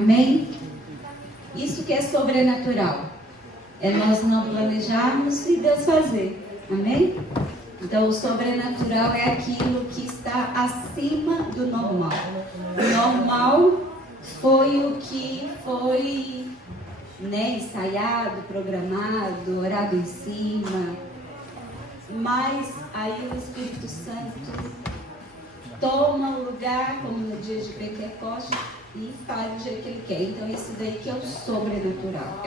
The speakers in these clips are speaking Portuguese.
Amém? Isso que é sobrenatural. É nós não planejarmos e Deus fazer. Amém? Então, o sobrenatural é aquilo que está acima do normal. O normal foi o que foi, ensaiado, programado, orado em cima. Mas aí o Espírito Santo toma o lugar, como no dia de Pentecostes, e faz do jeito que Ele quer. Então, isso daí que é o sobrenatural.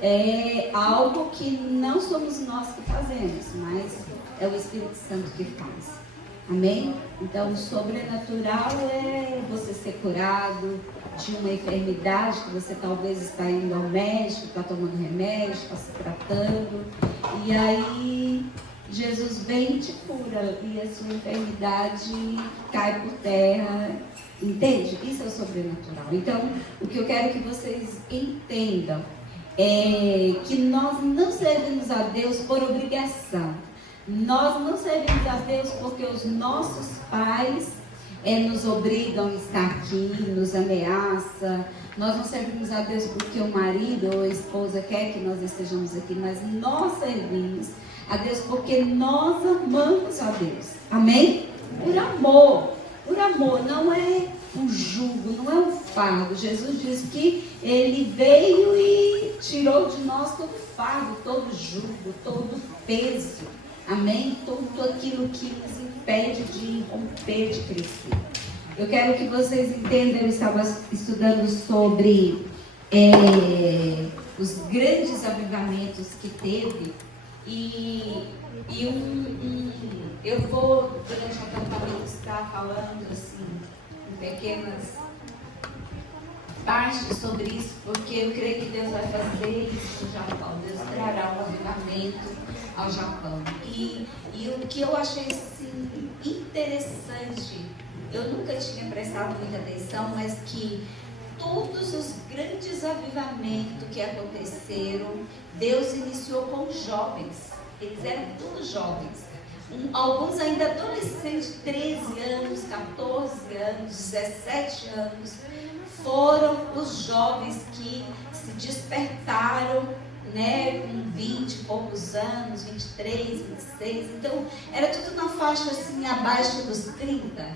É algo que não somos nós que fazemos, mas é o Espírito Santo que faz. Amém? Então, o sobrenatural é você ser curado de uma enfermidade que você talvez está indo ao médico, está tomando remédio, está se tratando. E aí, Jesus vem e te cura e a sua enfermidade cai por terra. Entende? Isso é o sobrenatural. Então, o que eu quero que vocês entendam é que nós não servimos a Deus por obrigação. Nós não servimos a Deus porque os nossos pais nos obrigam a estar aqui, nos ameaçam. Nós não servimos a Deus porque o marido ou a esposa quer que nós estejamos aqui, mas nós servimos a Deus porque nós amamos a Deus. Amém? Por amor. Por amor, não é um jugo, não é um fardo. Jesus diz que Ele veio e tirou de nós todo fardo, todo jugo, todo peso. Amém? Tudo aquilo que nos impede de romper, de crescer. Eu quero que vocês entendam, eu estava estudando sobre os grandes avivamentos que teve eu vou, durante o acampamento, estar falando assim, em pequenas partes sobre isso, porque eu creio que Deus vai fazer isso no Japão. Deus trará um avivamento ao Japão. E o que eu achei assim, interessante, eu nunca tinha prestado muita atenção, mas que todos os grandes avivamentos que aconteceram, Deus iniciou com jovens. Eles eram todos jovens. Alguns ainda adolescentes, 13 anos, 14 anos, 17 anos, foram os jovens que se despertaram, com 20 e poucos anos, 23, 26. Então, era tudo na faixa assim, abaixo dos 30,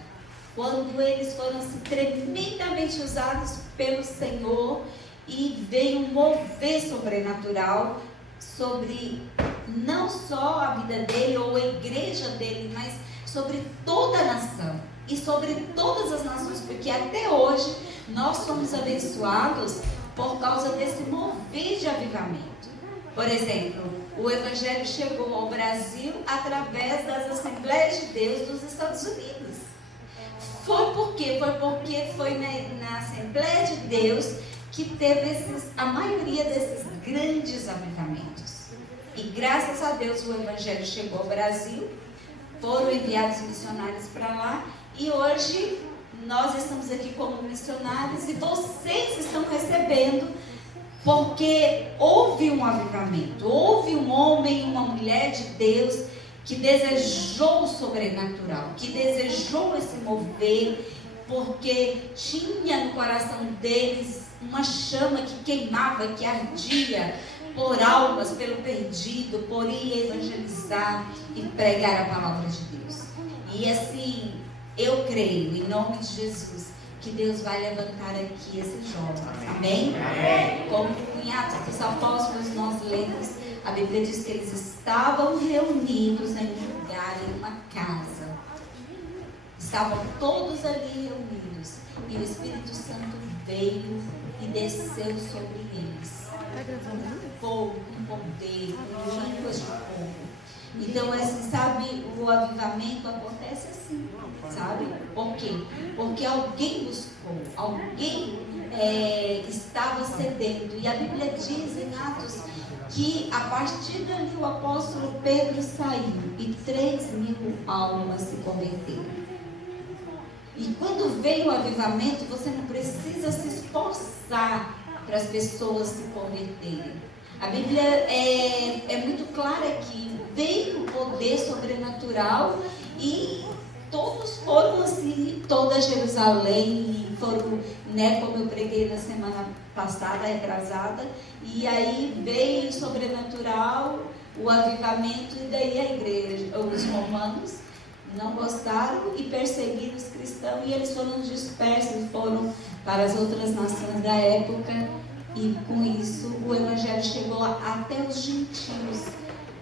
quando eles foram assim, tremendamente usados pelo Senhor e veio um mover sobrenatural sobre não só a vida dele ou a igreja dele, mas sobre toda a nação e sobre todas as nações, porque até hoje nós somos abençoados por causa desse mover de avivamento. Por exemplo, o Evangelho chegou ao Brasil através das Assembleias de Deus dos Estados Unidos. Foi por quê? Foi porque foi na Assembleia de Deus que teve a maioria desses grandes avivamentos. E graças a Deus o Evangelho chegou ao Brasil, foram enviados missionários para lá, e hoje nós estamos aqui como missionários e vocês estão recebendo, porque houve um avivamento, houve um homem e uma mulher de Deus que desejou o sobrenatural, que desejou esse mover, porque tinha no coração deles uma chama que queimava, que ardia por almas, pelo perdido, por ir evangelizar e pregar a palavra de Deus. E assim, eu creio, em nome de Jesus, que Deus vai levantar aqui esses jovens. Amém? Como em Atos dos Apóstolos nós lemos, a Bíblia diz que eles estavam reunidos em um lugar, em uma casa. Estavam todos ali reunidos. E o Espírito Santo veio e desceu sobre eles. Com fogo, com poder, com línguas de fogo. Então, assim, sabe, o avivamento acontece assim, sabe? Por quê? Porque alguém buscou, alguém estava sedento. E a Bíblia diz em Atos que a partir dali o apóstolo Pedro saiu e 3.000 almas se converteram. E quando vem o avivamento, você não precisa se esforçar para as pessoas se converterem. A Bíblia é muito clara que veio o poder sobrenatural e todos foram assim, toda Jerusalém, foram, né, como eu preguei na semana passada, retrasada, e aí veio o sobrenatural, o avivamento, e daí a igreja, os romanos não gostaram e perseguiram os cristãos, e eles foram dispersos, foram para as outras nações da época, e com isso o evangelho chegou até os gentios.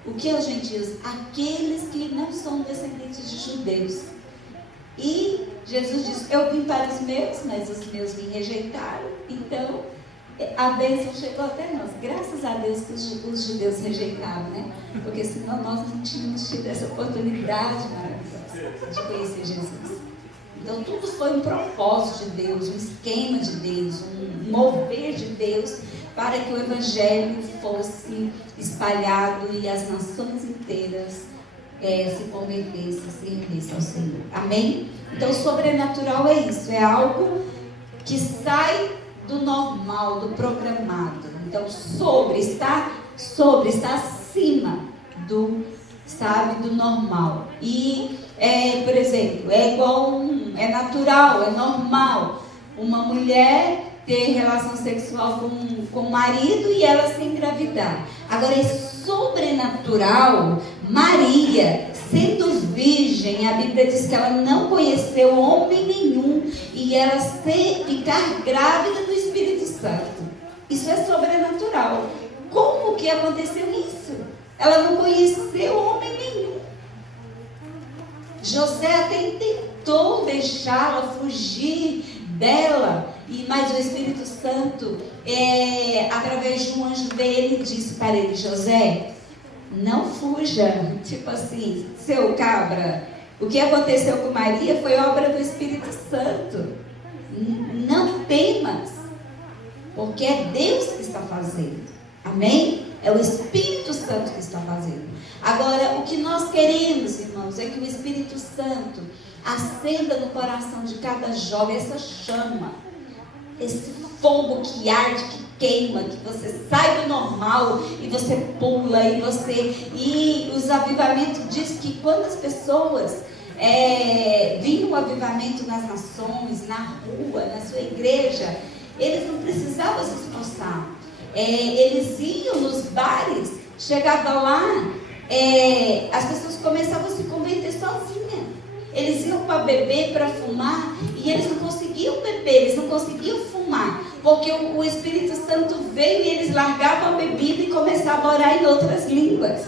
O que é os gentios? Aqueles que não são descendentes de judeus. E Jesus disse: eu vim para os meus, mas os meus me rejeitaram. Então a bênção chegou até nós. Graças a Deus que os judeus rejeitaram, né? Porque senão nós não tínhamos tido essa oportunidade maravilhosa de conhecer Jesus. Então tudo foi um propósito de Deus, um esquema de Deus, um mover de Deus, para que o evangelho fosse espalhado e as nações inteiras se convertessem, se rendessem ao Senhor. Amém? Então, sobrenatural é isso, é algo que sai do normal, do programado. Então, está acima do, sabe, do normal. E, por exemplo, é igual, é natural, é normal uma mulher ter relação sexual com o marido e ela se engravidar. Agora é sobrenatural, Maria, sendo virgem, a Bíblia diz que ela não conheceu homem nenhum e ela ficar grávida do Espírito Santo. Isso é sobrenatural. Como que aconteceu isso? Ela não conheceu homem nenhum. José até tentou deixá-la fugir dela, mas o Espírito Santo, através de um anjo dele, disse para ele: José, não fuja, tipo assim, seu cabra. O que aconteceu com Maria foi obra do Espírito Santo. Não temas, porque é Deus que está fazendo. Amém? É o Espírito Santo que está fazendo. Agora, o que nós queremos, irmãos, é que o Espírito Santo acenda no coração de cada jovem essa chama, esse fogo que arde, que queima, que você sai do normal e você pula, e os avivamentos diz que quando as pessoas vinham o avivamento nas nações, na rua, na sua igreja, eles não precisavam se esforçar. Eles iam nos bares, chegava lá, as pessoas começavam a se converter sozinhas. Eles iam para beber, para fumar, e eles não conseguiam beber, eles não conseguiam fumar, porque o Espírito Santo veio e eles largavam a bebida e começavam a orar em outras línguas.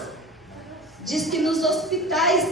Diz que nos hospitais,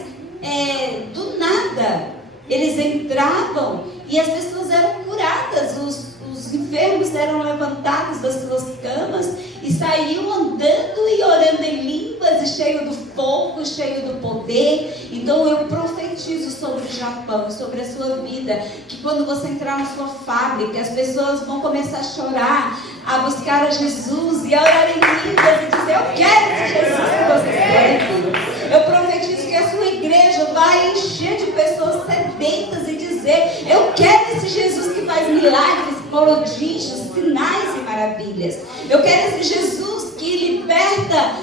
do nada, eles entravam e as pessoas eram curadas, os enfermos eram levantados das suas camas e saíam andando e orando em línguas, e cheio do fogo, cheio do poder. Então eu profetizo sobre o Japão, sobre a sua vida, que quando você entrar na sua fábrica, as pessoas vão começar a chorar, a buscar a Jesus e a orar em línguas e dizer: eu quero esse Jesus que você serve. Eu profetizo que a sua igreja vai encher de pessoas sedentas e dizer: eu quero esse Jesus que faz milagres, prodígios, sinais e maravilhas. Eu quero esse Jesus que liberta,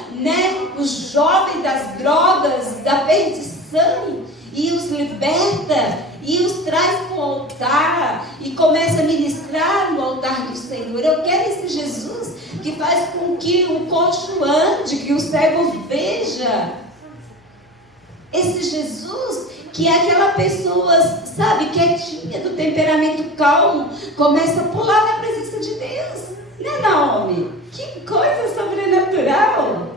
os jovens das drogas, da perdição, e os liberta e os traz para o altar e começa a ministrar no altar do Senhor. Eu quero esse Jesus que faz com que o coxo ande, que o cego veja. Esse Jesus que é aquela pessoa, sabe, quietinha, do temperamento calmo, começa a pular na presença de Deus. Né, Naomi? Que coisa sobrenatural!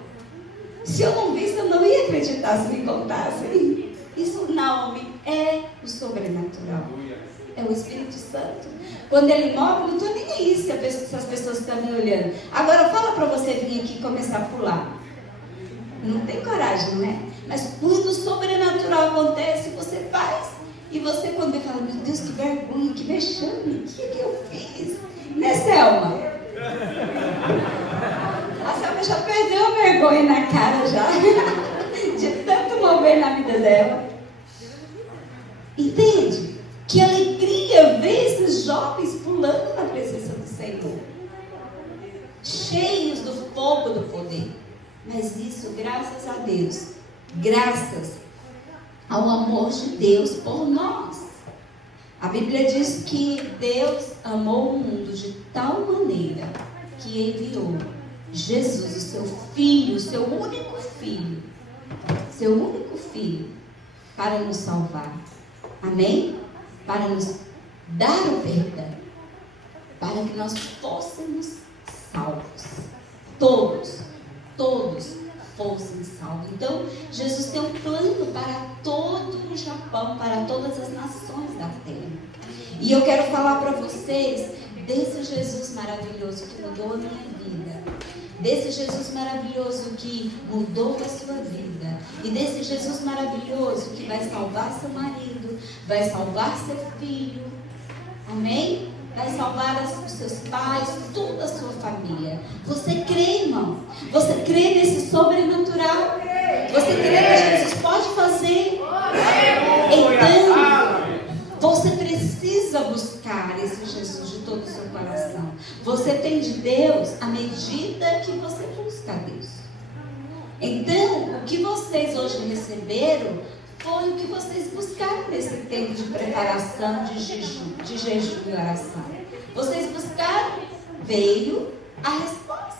Se eu não visse, eu não ia acreditar se me contassem. Isso, Naomi, é o sobrenatural. É o Espírito Santo. Quando ele move, não estou nem aí se as pessoas estão me olhando. Agora, fala para você vir aqui e começar a pular. Não tem coragem, não é? Mas quando o sobrenatural acontece, você faz. E você, quando fala: meu Deus, que vergonha, que vexame, o que eu fiz? Né, Selma? A Selma já perdeu a vergonha na cara já. De tanto mover na vida dela. Entende? Que alegria ver esses jovens pulando na presença do Senhor. Cheios do fogo do poder. Mas isso, graças a Deus. Graças ao amor de Deus por nós. A Bíblia diz que Deus amou o mundo de tal maneira que enviou Jesus, o seu Filho, o seu único Filho, para nos salvar. Amém? Para nos dar o perdão, para que nós fôssemos salvos. Todos fossem salvos. Então, Jesus tem um plano para todo o Japão, para todas as nações da terra. E eu quero falar para vocês desse Jesus maravilhoso que mudou a minha vida, desse Jesus maravilhoso que mudou a sua vida, e desse Jesus maravilhoso que vai salvar seu marido, vai salvar seu filho, amém? Vai salvar os seus pais, toda a sua família. Você crê, irmão? Você crê nesse sobrenatural? Você crê que Jesus pode fazer? Então, você precisa buscar esse Jesus de todo o seu coração. Você tem de Deus à medida que você busca a Deus. Então, o que vocês hoje receberam foi o que vocês buscaram nesse tempo de preparação, de jejum e oração. Vocês buscaram, veio a resposta.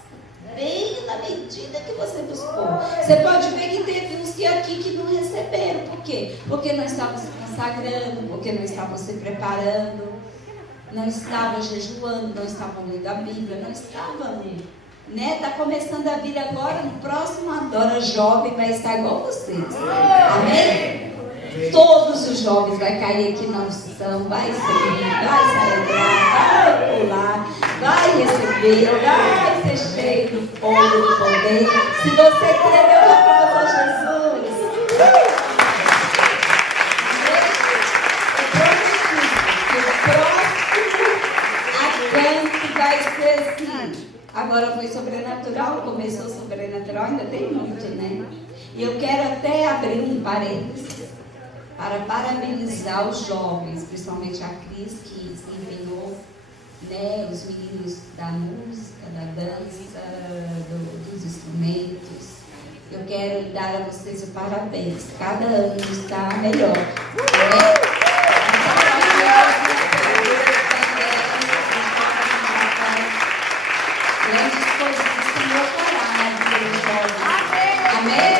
Veio na medida que você buscou. Você pode ver que teve uns aqui que não receberam. Por quê? Porque não estavam se consagrando, porque não estavam se preparando, não estavam jejuando, não estavam lendo a Bíblia, não estavam lendo. Está começando a vir agora, no próximo Adora Jovem vai estar igual vocês. Amém? Todos os jovens vai cair aqui na unção, vai servir, vai se alegrar, vai pular, vai receber, vai ser cheio do fogo, do poder. Se você crer, eu aplaudo a Jesus. O próximo vai ser assim. Agora foi sobrenatural, começou sobrenatural, ainda tem muito, né? E eu quero até abrir um parênteses para parabenizar os jovens, principalmente a Cris, que se empenhou, né? Os meninos da música, da dança, dos instrumentos. Eu quero dar a vocês o parabéns. Cada ano está melhor. Né? Grandes coisas estão preparadas. Amém?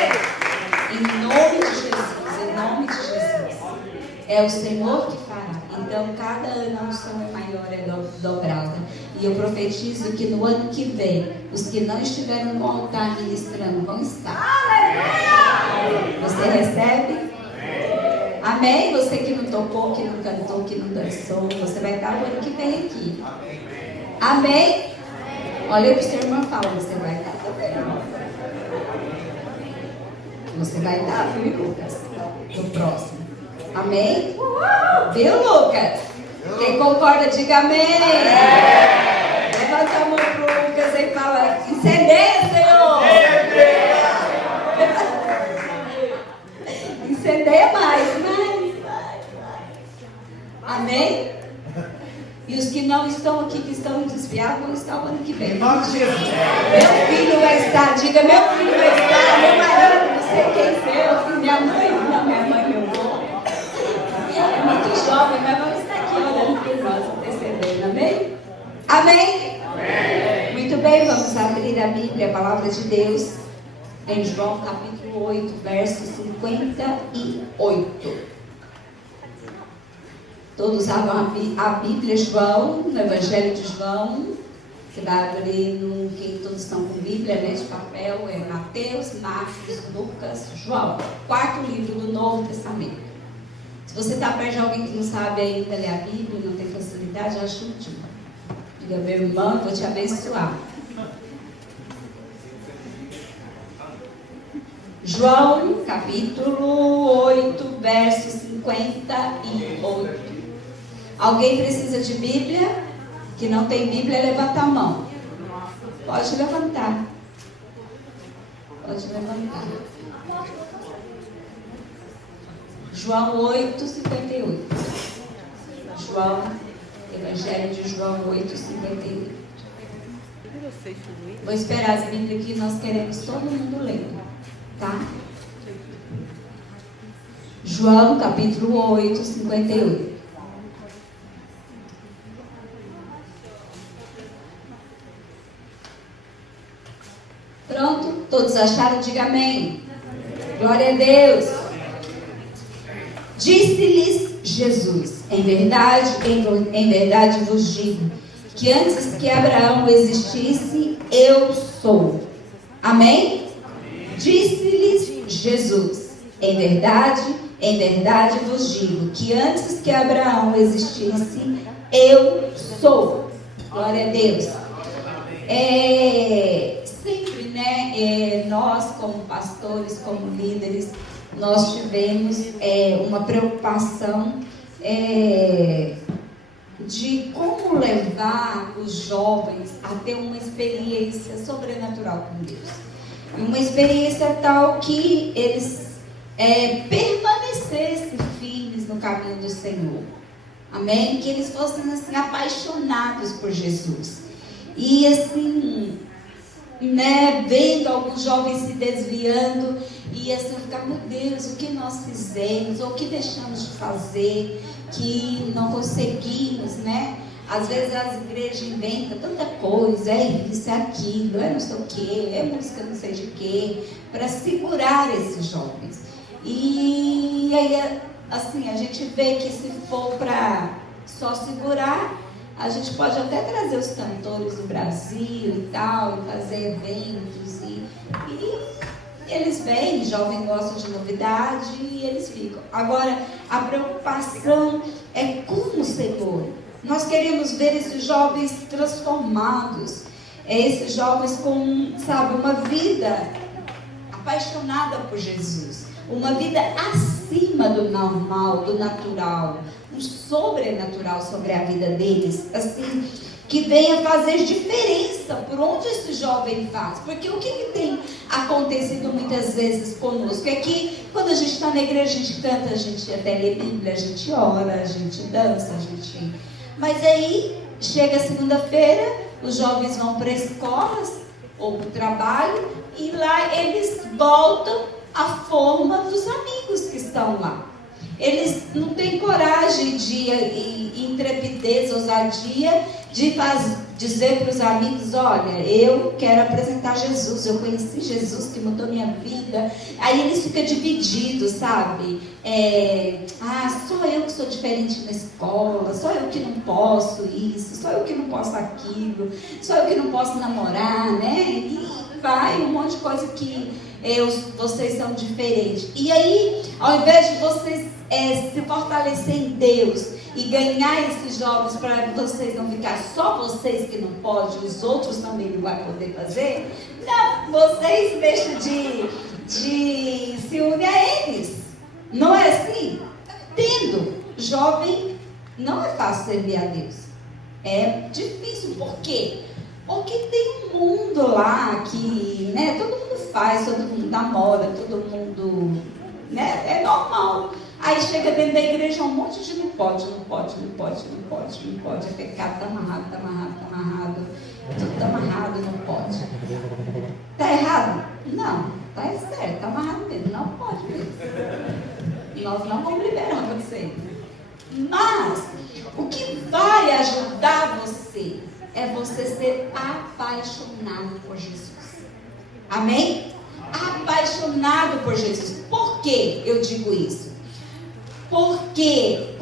Em nome de Jesus, em nome de Jesus. É o Senhor que fará. Então, cada ano a unção é maior, é dobrada. E eu profetizo que no ano que vem, os que não estiveram no altar ministrando vão estar. Você recebe? Amém? Você que não tocou, que não cantou, que não dançou, você vai estar o ano que vem aqui. Amém? Olha o que o seu irmão fala, você vai dar também. Você vai dar, viu, Lucas? No próximo. Amém? Viu, Lucas? Quem concorda, diga amém. Levanta a mão pro Lucas e fala: incendeia, Senhor. Incendeia mais. Amém? E os que não estão aqui, que estão desviados, vão estar o ano que vem. Meu filho vai estar, diga: meu filho vai estar, meu marido, não sei quem é, minha mãe, não, minha mãe, meu avô. É muito jovem, mas vamos estar aqui olhando por nós, intercedendo. Amém? Amém? Amém? Muito bem, vamos abrir a Bíblia, a palavra de Deus, em João capítulo 8, verso 58. Todos abram a Bíblia, João, no Evangelho de João. Você vai abrir no quem todos estão com Bíblia, né, de papel, é Mateus, Marcos, Lucas, João. Quarto livro do Novo Testamento. Se você está perto de alguém que não sabe ainda ler a Bíblia, não tem facilidade, ajude. Diga: meu irmão, vou te abençoar. João, capítulo 8, verso 58. Alguém precisa de Bíblia? Que não tem Bíblia, levanta a mão. Pode levantar. Pode levantar. João 8, 58. João, Evangelho de João 8, 58. Vou esperar as Bíblias aqui, nós queremos todo mundo lendo. Tá? João capítulo 8, 58. Pronto? Todos acharam? Diga amém. Glória a Deus. Disse-lhes Jesus: em verdade vos digo, que antes que Abraão existisse, eu sou. Amém? Disse-lhes Jesus: em verdade vos digo, que antes que Abraão existisse, eu sou. Glória a Deus. Sempre, né, nós como pastores, como líderes, nós tivemos uma preocupação de como levar os jovens a ter uma experiência sobrenatural com Deus. Uma experiência tal que eles permanecessem firmes no caminho do Senhor. Amém? Que eles fossem assim, apaixonados por Jesus. E assim, né, vendo alguns jovens se desviando e assim ficar, meu Deus, o que nós fizemos, ou o que deixamos de fazer, que não conseguimos, né? Às vezes as igrejas inventam tanta coisa, isso, aquilo, não sei o que, música não sei de quê, para segurar esses jovens. E aí, assim, a gente vê que se for para só segurar, a gente pode até trazer os cantores do Brasil e tal, e fazer eventos, e eles vêm, jovem gosta de novidade, e eles ficam. Agora, a preocupação é com o Senhor. Nós queremos ver esses jovens transformados, esses jovens com, sabe, uma vida apaixonada por Jesus, uma vida acima do normal, do natural, um sobrenatural sobre a vida deles, assim, que venha fazer diferença por onde esse jovem faz. Porque o que tem acontecido muitas vezes conosco é que quando a gente está na igreja, a gente canta, a gente até lê Bíblia, a gente ora, a gente dança, mas aí chega segunda-feira, os jovens vão para escolas ou para o trabalho e lá eles voltam à forma dos amigos que estão lá. Eles não têm coragem de intrepidez, ousadia, de dizer para os amigos, olha, eu quero apresentar Jesus, eu conheci Jesus que mudou minha vida. Aí eles ficam divididos, sabe? Só eu que sou diferente na escola, só eu que não posso isso, só eu que não posso aquilo, só eu que não posso namorar, né? E vai um monte de coisa que vocês são diferentes. E aí, ao invés de vocês se fortalecer em Deus e ganhar esses jovens para vocês não ficar só vocês que não podem, os outros também não vão poder fazer, não, vocês deixam de se unir a eles. Não é assim? Entendo. Jovem não é fácil servir a Deus. É difícil. Por quê? Porque tem um mundo lá que, né, todo mundo faz, todo mundo namora, todo mundo, né, é normal. Aí chega dentro da igreja um monte de não pode, é pecado, tá amarrado, tudo tá amarrado, não pode. Tá errado? Não, tá certo, tá amarrado mesmo, não pode mesmo. Nós não vamos liberar você. Mas, o que vai ajudar você é você ser apaixonado por Jesus. Amém? Apaixonado por Jesus. Por que eu digo isso? Porque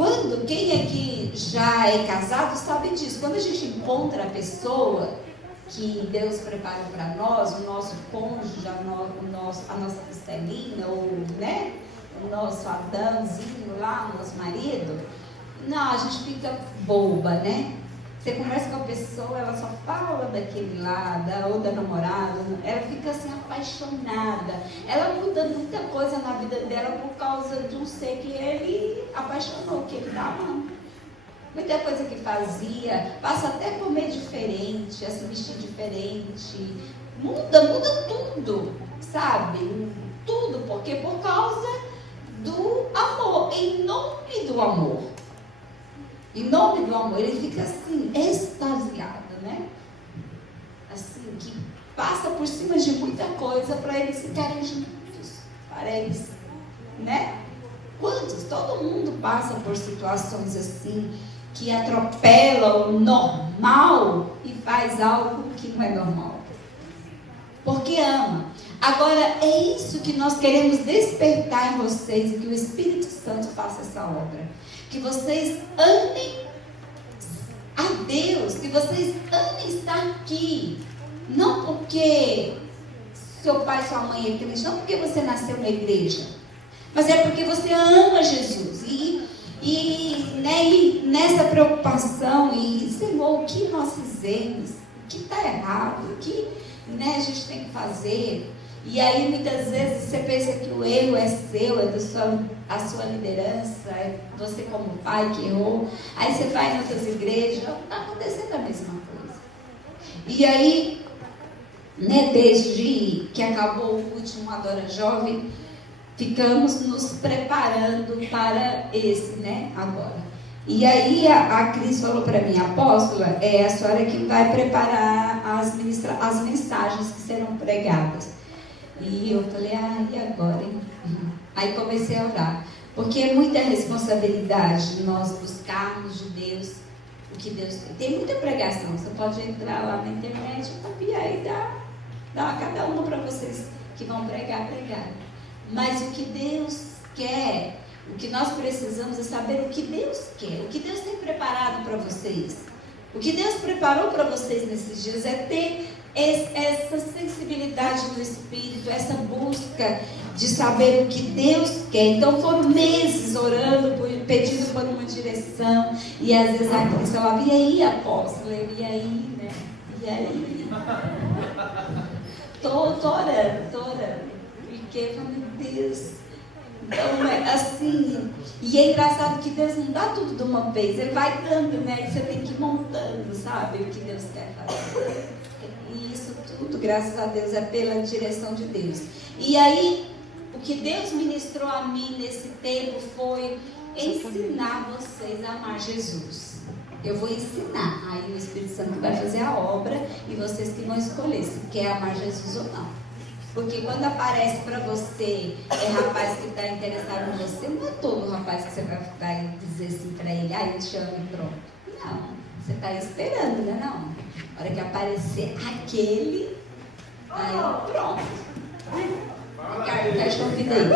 quem aqui já é casado sabe disso. Quando a gente encontra a pessoa que Deus preparou para nós, o nosso cônjuge, a nossa costelinha, né? O nosso Adãozinho lá, o nosso marido, não, a gente fica boba, né? Você conversa com a pessoa, ela só fala daquele lá, ou da namorada, ela fica assim apaixonada. Ela muda muita coisa na vida dela por causa de um ser que ele apaixonou, que ele está amando. Muita coisa que fazia, passa até a comer diferente, a se vestir diferente. Muda tudo, sabe? Tudo, porque por causa do amor, em nome do amor. Em nome do amor, ele fica assim, extasiado, né? Assim, que passa por cima de muita coisa para eles ficarem juntos, para eles, né? Quantos? Todo mundo passa por situações assim, que atropela o normal e faz algo que não é normal. Porque ama. Agora, é isso que nós queremos despertar em vocês, e que o Espírito Santo faça essa obra. Que vocês amem a Deus, que vocês amem estar aqui. Não porque seu pai e sua mãe é crente, não porque você nasceu na igreja, mas é porque você ama Jesus. E nessa preocupação, Senhor, o que nós fizemos? O que está errado? O que a gente tem que fazer? E aí muitas vezes você pensa que o erro é seu, é a sua liderança, é você como pai que errou. Aí você vai em outras igrejas, está acontecendo a mesma coisa. E aí, desde que acabou o último Adora Jovem, ficamos nos preparando para esse, agora. E aí a Cris falou para mim, apóstola, é a senhora que vai preparar as mensagens que serão pregadas. E eu falei, e agora, hein? Aí comecei a orar. Porque é muita responsabilidade nós buscarmos de Deus o que Deus tem. Tem muita pregação. Você pode entrar lá na internet e copiar e dar a cada uma para vocês que vão pregar. Mas o que Deus quer, o que nós precisamos é saber o que Deus quer, o que Deus tem preparado para vocês. O que Deus preparou para vocês nesses dias é ter essa sensibilidade do Espírito, essa busca de saber o que Deus quer. Então foram meses orando, pedindo por uma direção, e às vezes a Cris falava, e aí, apóstolo? E aí, E aí? Tô orando. Porque eu falei, meu Deus. Então é assim. E é engraçado que Deus não dá tudo de uma vez, Ele vai dando, E você tem que ir montando, sabe? O que Deus quer fazer. E isso tudo, graças a Deus, é pela direção de Deus. E aí, o que Deus ministrou a mim nesse tempo foi ensinar vocês a amar Jesus. Eu vou ensinar, aí o Espírito Santo vai fazer a obra e vocês que vão escolher se quer amar Jesus ou não. Porque quando aparece para você, rapaz que está interessado em você, não é todo rapaz que você vai dizer assim para ele, eu te amo e pronto. Não, você está esperando, né? Não. A hora que aparecer aquele, aí pronto. Ricardo, tá te convidando.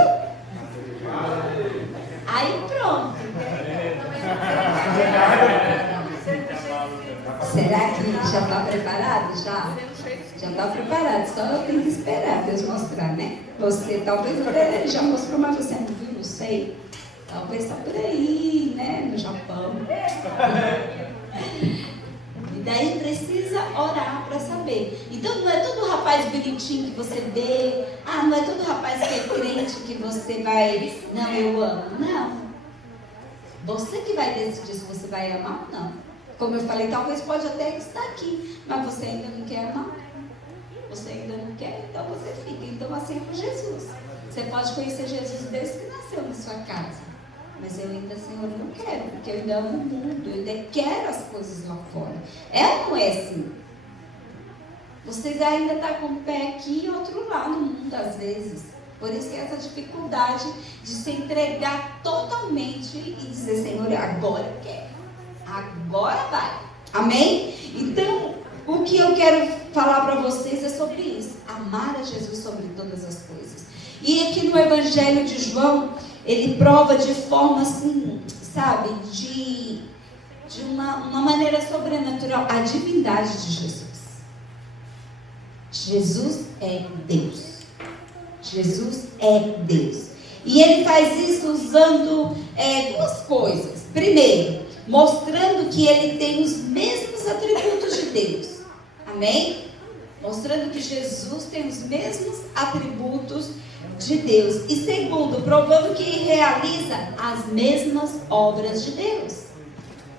Aí pronto. Será que já está preparado? Já está preparado, só eu tenho que esperar Deus mostrar, Você, talvez ele já mostrou, mas você não viu, não sei. Talvez está por aí, no Japão. E daí precisa orar para saber. Então não é todo rapaz bonitinho que você vê, não é todo rapaz que é crente que você vai, não, eu amo. Não. Você que vai decidir se você vai amar ou não. Como eu falei, talvez pode até estar aqui, mas você ainda não quer amar. Você ainda não quer, então você fica. Então assim é com Jesus. Você pode conhecer Jesus desde que nasceu na sua casa. Mas eu ainda, Senhor, não quero, porque eu ainda amo o mundo, eu ainda quero as coisas lá fora. Não é assim. Vocês ainda estão com o pé aqui e outro lá no mundo, às vezes. Por isso que essa dificuldade de se entregar totalmente e dizer, Senhor, agora eu quero. Agora vai. Amém? Então, o que eu quero falar para vocês é sobre isso. Amar a Jesus sobre todas as coisas. E aqui no Evangelho de João, ele prova de forma assim, sabe, de uma maneira sobrenatural, a divindade de Jesus. Jesus é Deus. Jesus é Deus. E ele faz isso usando duas coisas. Primeiro, mostrando que ele tem os mesmos atributos de Deus. Amém? Mostrando que Jesus tem os mesmos atributos de Deus. E segundo, provando que realiza as mesmas obras de Deus.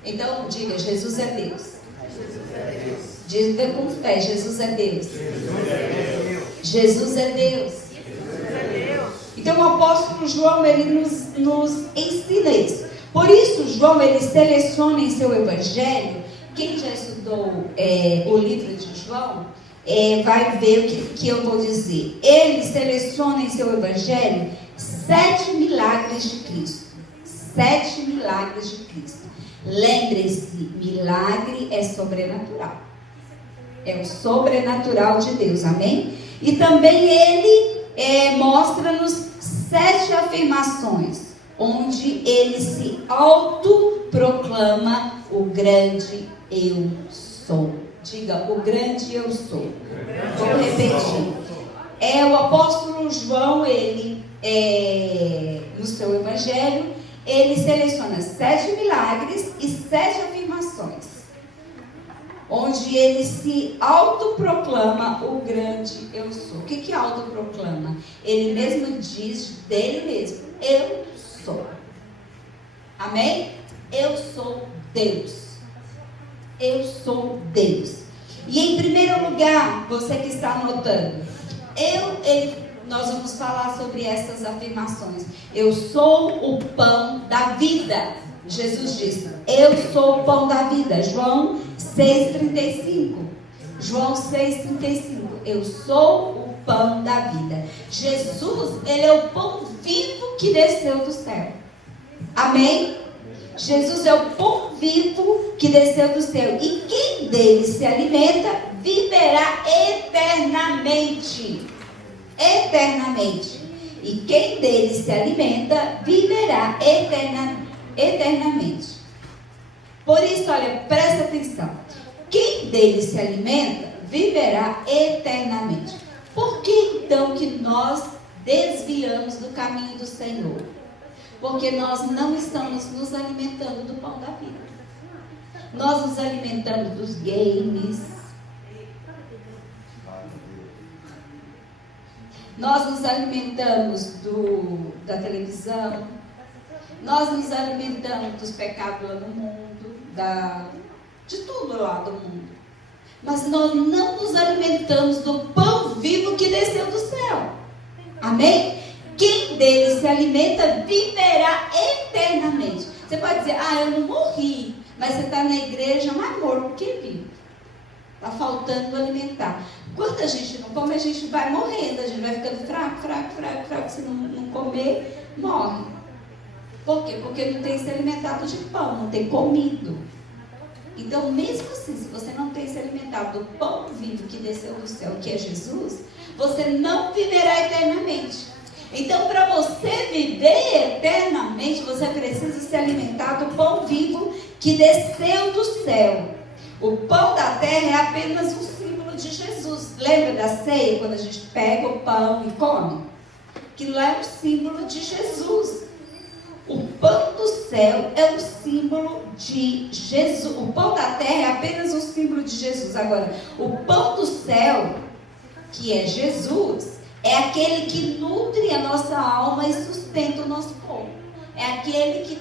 Então, diga, Jesus é Deus. Jesus é Deus. Diga com fé, Jesus é Deus. Jesus é Deus. Jesus é Deus. Jesus é Deus. Então, o apóstolo João, ele nos ensina isso. Por isso, João, ele seleciona em seu evangelho. Quem já estudou o livro de João, vai ver o que eu vou dizer. Ele seleciona em seu evangelho 7 milagres de Cristo. 7 milagres de Cristo. Lembre-se, milagre é sobrenatural. É o sobrenatural de Deus, amém? E também ele mostra-nos 7 afirmações, onde ele se autoproclama o grande eu sou. Diga, o grande eu sou. Vou repetir. O apóstolo João, ele, no seu evangelho, ele seleciona 7 milagres e 7 afirmações, onde ele se autoproclama o grande eu sou. O que autoproclama? Ele mesmo diz dele mesmo, eu sou. Amém? Eu sou Deus. Eu sou Deus. E em primeiro lugar, você que está anotando, nós vamos falar sobre essas afirmações. Eu sou o pão da vida. Jesus disse, eu sou o pão da vida. João 6,35. João 6,35. Eu sou o pão da vida. Jesus, ele é o pão vivo que desceu do céu. Amém? Jesus é o pão vivo que desceu do céu. E quem dele se alimenta, viverá eternamente. Eternamente. E quem dele se alimenta, viverá eternamente. Por isso, olha, presta atenção. Quem dele se alimenta, viverá eternamente. Por que então que nós desviamos do caminho do Senhor? Porque nós não estamos nos alimentando do pão da vida. Nós nos alimentamos dos games. Nós nos alimentamos da televisão. Nós nos alimentamos dos pecados lá no mundo, de tudo lá do mundo. Mas nós não nos alimentamos do pão vivo que desceu do céu. Amém? Quem dele se alimenta viverá eternamente. Você pode dizer, eu não morri, mas você está na igreja mais morto que vivo. Está faltando alimentar. Quando a gente não come, a gente vai morrendo, a gente vai ficando fraco. Se não comer, morre. Por quê? Porque não tem se alimentado de pão, não tem comido. Então, mesmo assim, se você não tem se alimentado do pão vivo que desceu do céu, que é Jesus, você não viverá eternamente. Então, para você viver eternamente, você precisa se alimentar do pão vivo que desceu do céu. O pão da terra é apenas um símbolo de Jesus. Lembra da ceia, quando a gente pega o pão e come? Aquilo é um símbolo de Jesus. O pão do céu é um símbolo de Jesus. O pão da terra é apenas um símbolo de Jesus. Agora, o pão do céu, que é Jesus, é aquele que nutre a nossa alma e sustenta o nosso corpo. É aquele que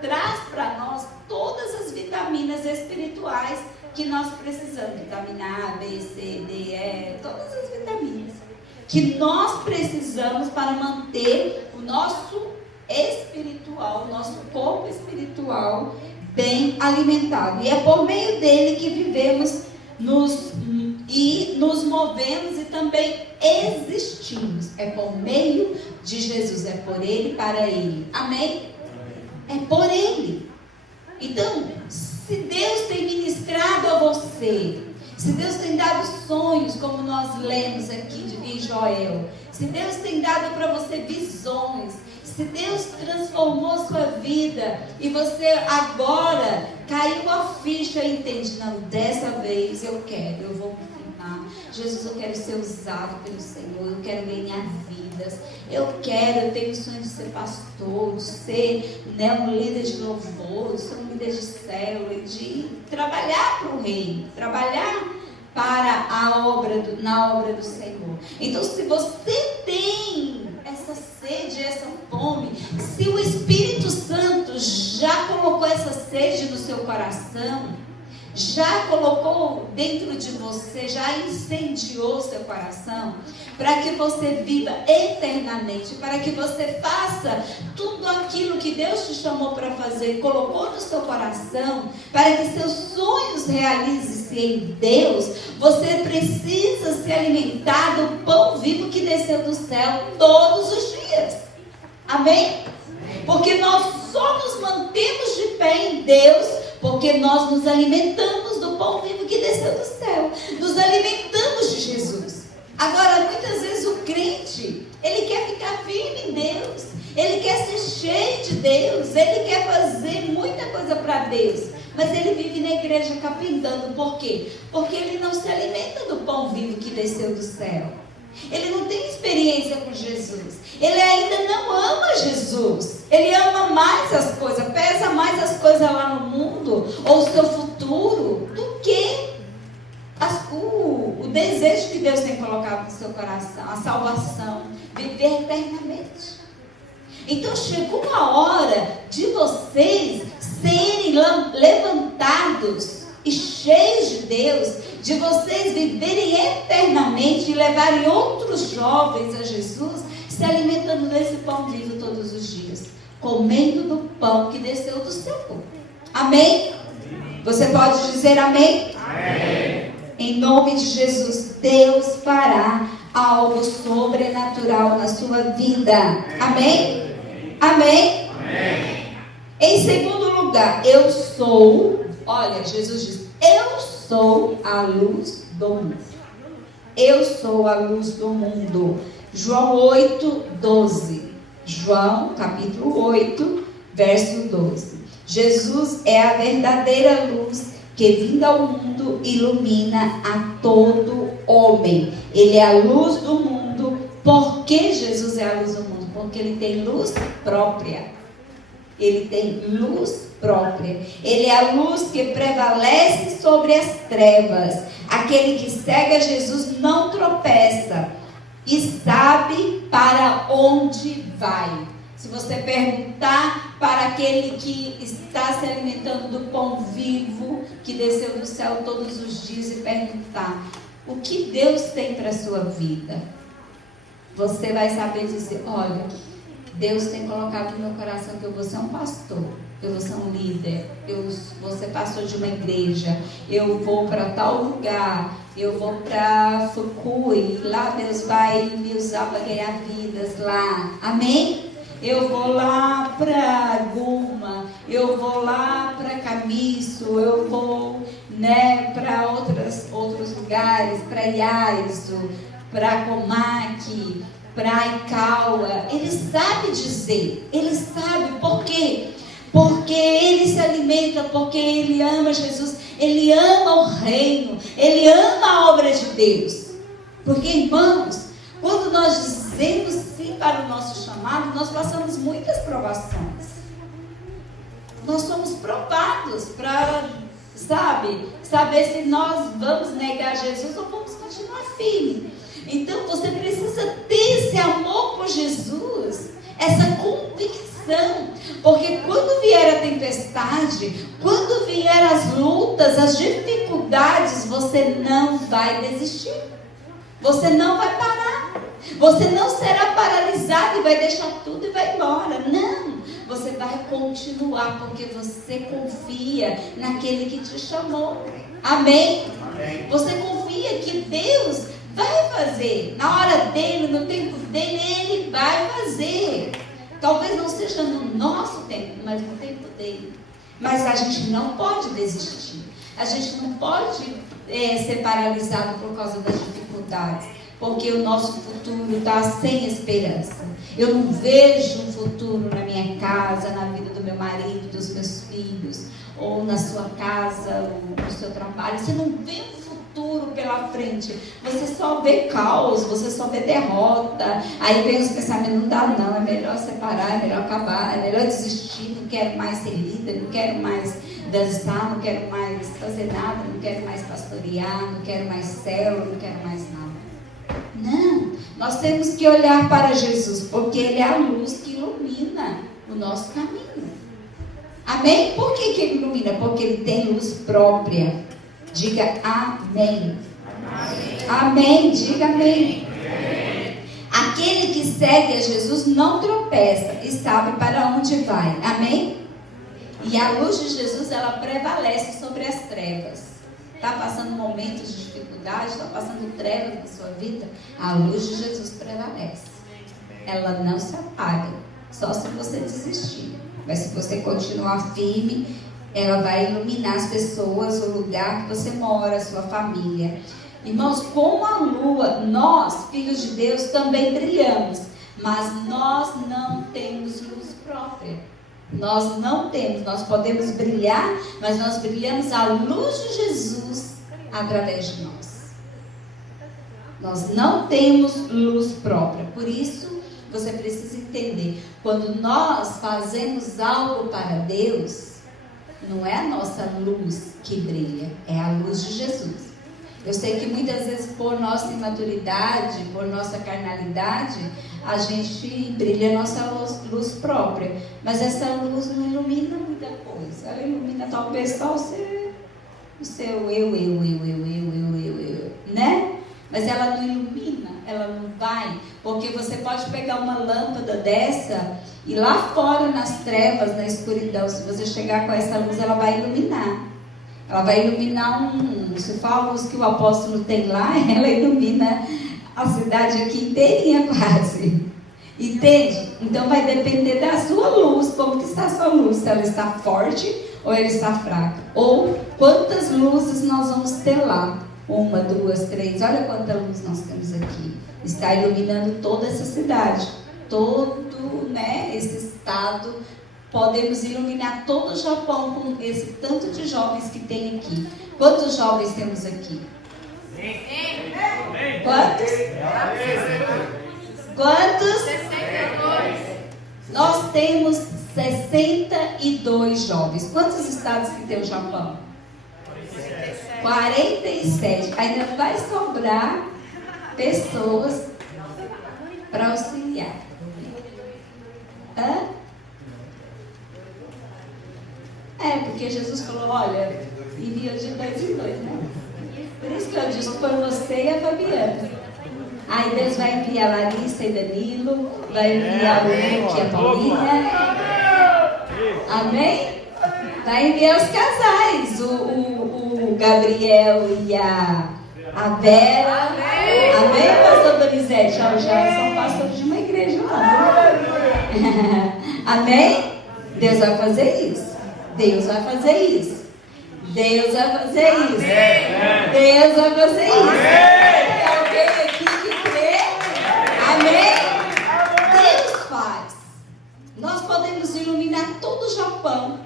traz para nós todas as vitaminas espirituais que nós precisamos. Vitamina A, B, C, D, E, todas as vitaminas que nós precisamos para manter o nosso espiritual, o nosso corpo espiritual bem alimentado. E é por meio dele que vivemos, nos movemos e também existimos. É por meio de Jesus, é por ele, para ele. Amém? É por ele. Então, se Deus tem ministrado a você, se Deus tem dado sonhos, como nós lemos aqui em Joel, se Deus tem dado para você visões, se Deus transformou sua vida e você agora caiu a ficha e entende, não, dessa vez eu vou me firmar. Jesus, eu quero ser usado pelo Senhor, eu quero ganhar vidas, eu tenho sonho de ser pastor, de ser um líder de louvor, de ser um líder de célula, de trabalhar para o reino, trabalhar para na obra do Senhor. Então, se você tem essa sede, essa fome, se o Espírito Santo já colocou essa sede no seu coração, já colocou dentro de você, já incendiou seu coração, para que você viva eternamente, para que você faça tudo aquilo que Deus te chamou para fazer, colocou no seu coração, para que seus sonhos realizem-se em Deus, você precisa se alimentar do pão vivo que desceu do céu todos os dias. Amém? Porque nós só nos mantemos de pé em Deus porque nós nos alimentamos do pão vivo que desceu do céu. Nos alimentamos de Jesus. Agora, muitas vezes o crente, ele quer ficar firme em Deus. Ele quer ser cheio de Deus. Ele quer fazer muita coisa para Deus. Mas ele vive na igreja capindando. Por quê? Porque ele não se alimenta do pão vivo que desceu do céu. Ele não tem experiência com Jesus. Ele ainda não ama Jesus. Ele ama mais as coisas, pesa mais as coisas lá no mundo, ou o seu futuro, do que o desejo que Deus tem colocado no seu coração, a salvação, viver eternamente. Então chegou a hora de vocês serem levantados e cheios de Deus, de vocês viverem eternamente e levarem outros jovens a Jesus, se alimentando desse pão vivo todos os dias, comendo do pão que desceu do céu. Amém? Você pode dizer amém? Amém. Em nome de Jesus, Deus fará algo sobrenatural na sua vida. Amém? Amém? Amém. Em segundo lugar, eu sou, olha, Jesus diz, eu sou a luz do mundo. Eu sou a luz do mundo. João 8, 12. João, capítulo 8, verso 12. Jesus é a verdadeira luz que, vindo ao mundo, ilumina a todo homem. Ele é a luz do mundo. Por que Jesus é a luz do mundo? Porque ele tem luz própria. Ele tem luz própria. Ele é a luz que prevalece sobre as trevas. Aquele que segue a Jesus não tropeça e sabe para onde vai. Se você perguntar para aquele que está se alimentando do pão vivo que desceu do céu todos os dias e perguntar o que Deus tem para a sua vida, você vai saber dizer, olha, Deus tem colocado no meu coração que eu vou ser um pastor, eu vou ser um líder, eu vou ser pastor de uma igreja, eu vou para tal lugar, eu vou para Fukui, lá Deus vai me usar para ganhar vidas lá, amém? Eu vou lá para Guma, eu vou lá para Camiço, eu vou para outros lugares, para Iaiso, para Comac, para Icauá. Ele sabe dizer, ele sabe por quê? Porque ele se alimenta, porque ele ama Jesus, ele ama o reino, ele ama a obra de Deus. Porque, irmãos, quando nós dizemos sim para o nosso chamado, nós passamos muitas provações. Nós somos provados para, saber se nós vamos negar Jesus ou vamos continuar firme. Então você precisa ter esse amor por Jesus, essa convicção, porque quando vier a tempestade, quando vier as lutas, as dificuldades, você não vai desistir, você não vai parar, você não será paralisado e vai deixar tudo e vai embora. Não, você vai continuar, porque você confia naquele que te chamou. Amém? Amém. Você confia que Deus vai fazer, na hora dele, no tempo dele, ele vai fazer. Talvez não seja no nosso tempo, mas no tempo dele. Mas a gente não pode desistir. A gente não pode ser paralisado por causa das dificuldades, porque o nosso futuro está sem esperança. Eu não vejo um futuro na minha casa, na vida do meu marido, dos meus filhos, ou na sua casa, ou no seu trabalho. Você não vê um futuro pela frente, você só vê caos, você só vê derrota. Aí vem os pensamentos, não dá não, é melhor separar, é melhor acabar, é melhor desistir, não quero mais ser líder, não quero mais dançar, não quero mais fazer nada, não quero mais pastorear, não quero mais célula, não quero mais nada. Não, nós temos que olhar para Jesus, porque Ele é a luz que ilumina o nosso caminho. Amém? Por que Ele ilumina? Porque Ele tem luz própria. Diga amém. Amém. Amém. Diga amém. Amém. Aquele que segue a Jesus não tropeça e sabe para onde vai. Amém? E a luz de Jesus, ela prevalece sobre as trevas. Está passando momentos de dificuldade, está passando trevas na sua vida, a luz de Jesus prevalece. Ela não se apaga. só se você desistir. Mas se você continuar firme, ela vai iluminar as pessoas, o lugar que você mora, a sua família. Irmãos, como a lua, nós, filhos de Deus, também brilhamos, mas nós não temos luz própria. Nós não temos, nós podemos brilhar, mas nós brilhamos à luz de Jesus através de nós. Nós não temos luz própria, por isso você precisa entender, quando nós fazemos algo para Deus, não é a nossa luz que brilha, é a luz de Jesus. Eu sei que muitas vezes por nossa imaturidade, por nossa carnalidade, a gente brilha a nossa luz própria, mas essa luz não ilumina muita coisa, ela ilumina talvez só o seu eu, né? Mas ela não ilumina, ela não vai, porque você pode pegar uma lâmpada dessa e lá fora nas trevas, na escuridão, se você chegar com essa luz, ela vai iluminar. Ela vai iluminar se for a luz que o apóstolo tem lá, ela ilumina a cidade aqui inteirinha quase. Entende? Então vai depender da sua luz, como que está a sua luz, se ela está forte ou ela está fraca. Ou quantas luzes nós vamos ter lá. 1, 2, 3, olha quanta luz nós temos aqui. Está iluminando toda essa cidade, todo, né, esse estado. Podemos iluminar todo o Japão com esse tanto de jovens que tem aqui. Quantos jovens temos aqui? Quantos? Quantos? 62. Nós temos 62 jovens. Quantos estados que tem o Japão? 47. Ainda vai sobrar pessoas para auxiliar. Hã? Porque Jesus falou, olha, enviou de 2 em 2, né? Por isso que eu disse, foi você e a Fabiana. Aí Deus vai enviar a Larissa e Danilo, vai enviar o Luke e a Paulinha. Amém? Vai enviar os casais, o Gabriel e a Vera. Amém, pastor Donizete? Já são pastores de uma igreja lá. Amém? Deus vai fazer isso. Deus vai fazer isso. Deus vai fazer isso. Deus vai fazer isso. Tem alguém aqui que crê? Amém? Deus faz. Nós podemos iluminar todo o Japão.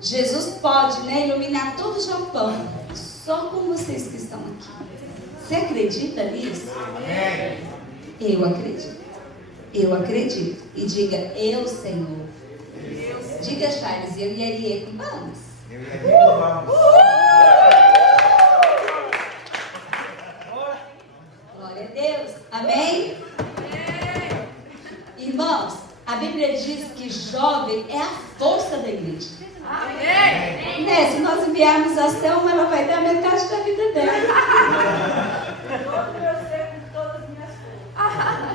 Jesus pode, né, iluminar todo o Japão. Só com vocês que estão aqui. Você acredita nisso? Eu acredito. Eu acredito. E diga, eu, Senhor. Diga, Charles, eu e Arieco, vamos. Eu e Arieco, vamos. Glória a Deus. Amém? Irmãos, a Bíblia diz que jovem é a força da igreja. Amém. Né? Se nós enviarmos a Selma, ela vai dar metade da vida dela.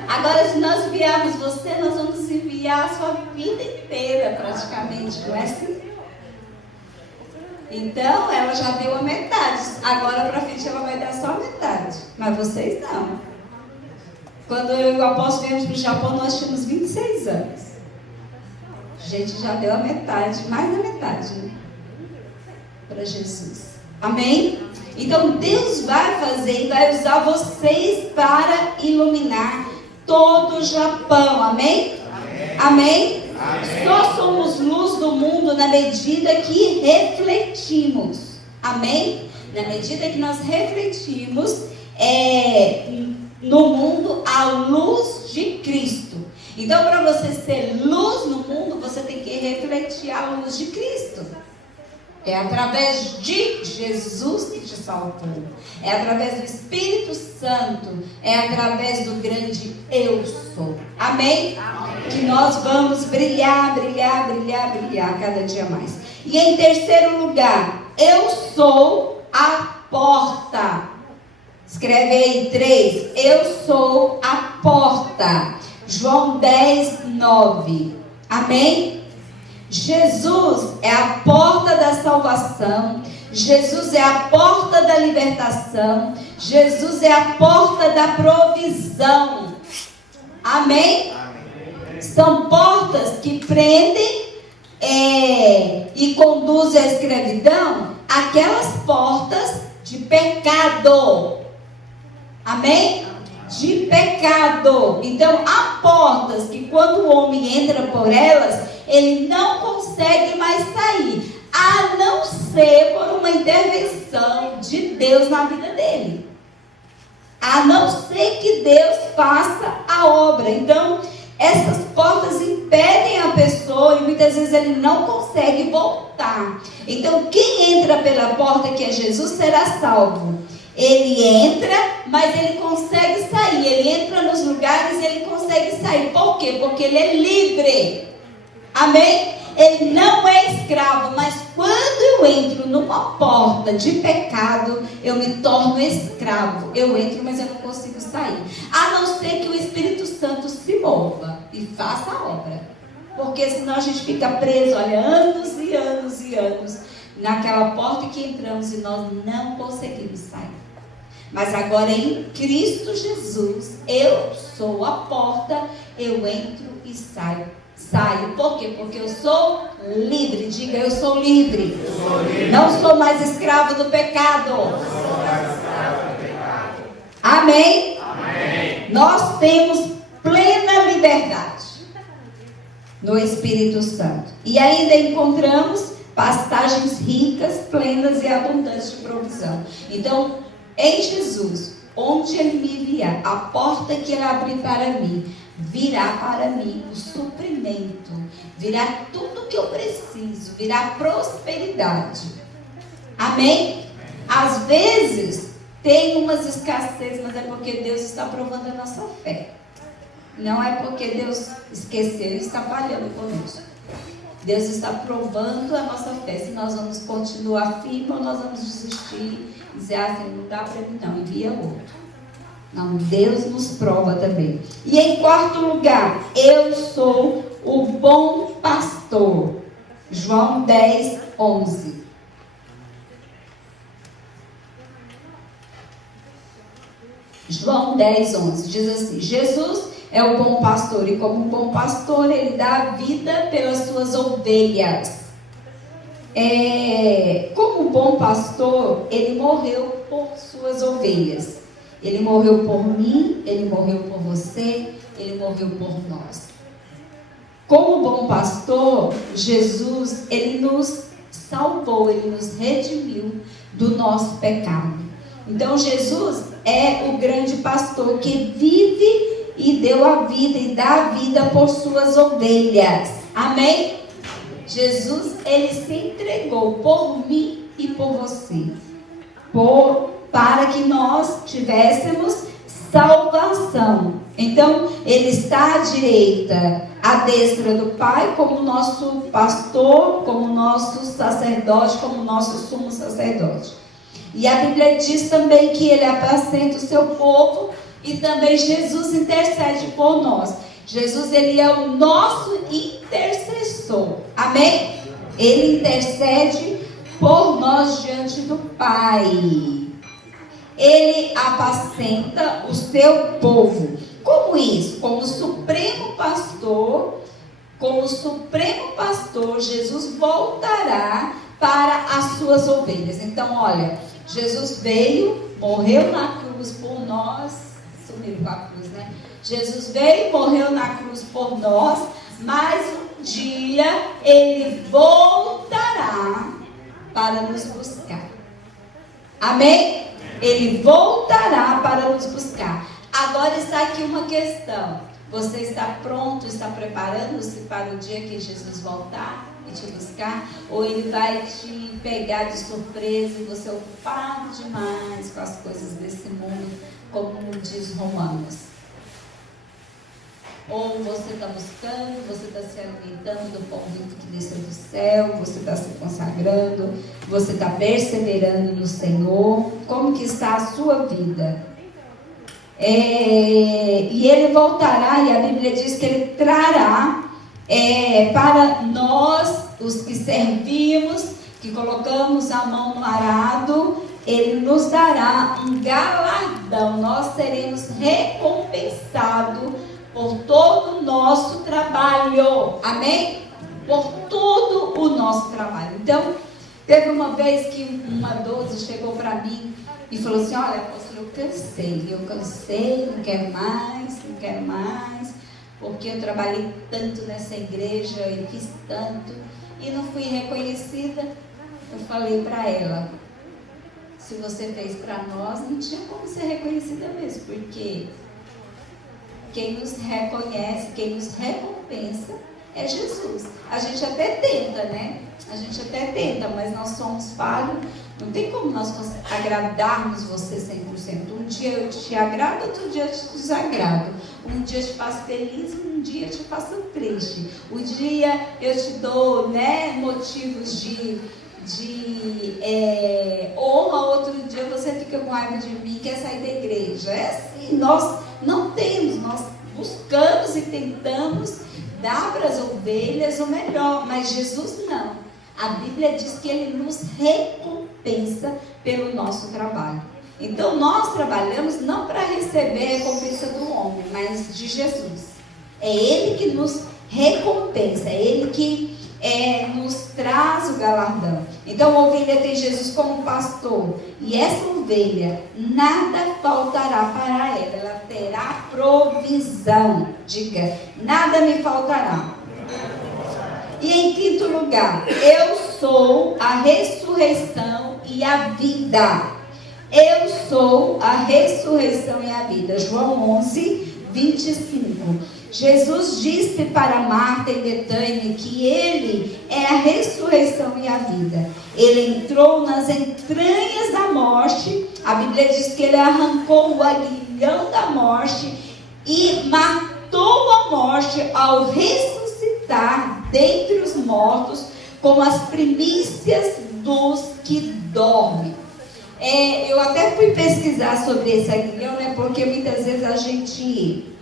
Agora, se nós enviarmos você, nós vamos enviar a sua vida inteira, praticamente, não é assim? Então, ela já deu a metade. Agora, para frente, ela vai dar só a metade. Mas vocês não. Quando eu e o apóstolo viemos para o Japão, nós tínhamos 26 anos. A gente já deu a metade, mais da metade, né? Para Jesus. Amém? Então, Deus vai fazer e vai usar vocês para iluminar todo o Japão. Amém? Amém? Amém? Amém. Só somos luz do mundo na medida que refletimos. Amém? Na medida que nós refletimos no mundo a luz de Cristo. Então, para você ser luz no mundo, você tem que refletir a luz de Cristo. É através de Jesus que te salvou. É através do Espírito Santo. É através do grande eu sou. Amém? Amém? Que nós vamos brilhar, brilhar, brilhar, brilhar cada dia mais. E em terceiro lugar, eu sou a porta. Escreve aí 3. Eu sou a porta. João 10, 9. Amém? Jesus é a porta da salvação. Jesus é a porta da libertação. Jesus é a porta da provisão. Amém? Amém. São portas que prendem e conduzem à escravidão, aquelas portas de pecado. Amém? De pecado. Então, há portas que quando o homem entra por elas, ele não consegue mais sair, a não ser por uma intervenção de Deus na vida dele. A não ser que Deus faça a obra. Então, essas portas impedem a pessoa e muitas vezes ele não consegue voltar. Então, quem entra pela porta que é Jesus será salvo. Ele entra, mas ele consegue sair. Ele entra nos lugares e ele consegue sair. Por quê? Porque ele é livre. Amém? Ele não é escravo, mas quando eu entro numa porta de pecado, eu me torno escravo. Eu entro, mas eu não consigo sair. A não ser que o Espírito Santo se mova e faça a obra. Porque senão a gente fica preso, olha, anos e anos e anos naquela porta que entramos e nós não conseguimos sair. Mas agora em Cristo Jesus, eu sou a porta, eu entro e saio. Saio, por quê? Porque eu sou livre. Diga, eu sou livre. Não sou mais escravo do pecado. Amém? Amém? Nós temos plena liberdade no Espírito Santo. E ainda encontramos pastagens ricas, plenas e abundantes de provisão. Então, em Jesus, onde Ele me enviar, a porta que Ele abrir para mim, virá para mim o suprimento, virá tudo que eu preciso, virá prosperidade. Amém? Às vezes tem umas escassez, mas é porque Deus está provando a nossa fé. Não é porque Deus esqueceu e está falhando conosco. Deus está provando a nossa fé, se nós vamos continuar firme ou nós vamos desistir e dizer, assim, não dá para mim não, envia outro. Não, Deus nos prova também. E em quarto lugar, eu sou o bom pastor. João 10, 11. João 10, 11. Diz assim, Jesus é o bom pastor e como bom pastor, ele dá a vida pelas suas ovelhas. Como bom pastor, ele morreu por suas ovelhas. Ele morreu por mim, ele morreu por você, ele morreu por nós. Como bom pastor, Jesus, ele nos salvou, ele nos redimiu do nosso pecado. Então Jesus é o grande pastor que vive e deu a vida e dá a vida por suas ovelhas. Amém? Jesus, ele se entregou por mim e por você. Para que nós tivéssemos salvação. Então, ele está à direita, à destra do Pai, como nosso pastor, como nosso sacerdote, como nosso sumo sacerdote. E a Bíblia diz também que ele apacenta o seu povo e também Jesus intercede por nós. Jesus, ele é o nosso intercessor. Amém? Ele intercede por nós diante do Pai. Ele apacenta o seu povo. Como isso? Como supremo pastor, Jesus voltará para as suas ovelhas. Então, olha, Jesus veio, morreu na cruz por nós. Sumiram com a cruz, né? Jesus veio, morreu na cruz por nós, mas um dia ele voltará para nos buscar. Amém? Ele voltará para nos buscar. Agora está aqui uma questão. Você está pronto, está preparando-se para o dia que Jesus voltar e te buscar? Ou ele vai te pegar de surpresa e você ocupado demais com as coisas desse mundo, como diz Romanos? Ou você está buscando, você está se alimentando do pão vivo que desceu do céu, você está se consagrando, você está perseverando no Senhor. Como que está a sua vida? E ele voltará, e a Bíblia diz que ele trará para nós, os que servimos, que colocamos a mão no arado, ele nos dará um galardão. Nós seremos recompensados por todo o nosso trabalho. Amém? Por todo o nosso trabalho. Então, teve uma vez que uma 12 chegou para mim e falou assim: olha, apóstolo, eu cansei, não quero mais, porque eu trabalhei tanto nessa igreja e fiz tanto e não fui reconhecida. Eu falei para ela: se você fez para nós, não tinha como ser reconhecida mesmo, porque quem nos reconhece, quem nos recompensa é Jesus. A gente até tenta, né? Mas nós somos falhos. Não tem como nós agradarmos você 100%. Um dia eu te agrado, outro dia eu te desagrado. Um dia eu te faço feliz, um dia eu te faço triste. Um dia eu te dou, né, motivos de honra, outro dia você fica com raiva de mim e quer sair da igreja. É assim, nós não temos, nós buscamos e tentamos dar para as ovelhas o melhor, mas Jesus não. A Bíblia diz que Ele nos recompensa pelo nosso trabalho. Então nós trabalhamos não para receber a recompensa do homem, mas de Jesus. É Ele que nos recompensa, é Ele que nos traz o galardão. Então a ovelha tem Jesus como pastor, e essa ovelha nada faltará para ela, ela terá provisão. Diga: nada me faltará. E em quinto lugar, eu sou a ressurreição e a vida. Eu sou a ressurreição e a vida. João 11, 25. Jesus disse para Marta e Betânia que Ele é a ressurreição e a vida. Ele entrou nas entranhas da morte. A Bíblia diz que Ele arrancou o aguilhão da morte e matou a morte ao ressuscitar dentre os mortos como as primícias dos que dormem. Eu até fui pesquisar sobre esse aguilhão, né? Porque muitas vezes a gente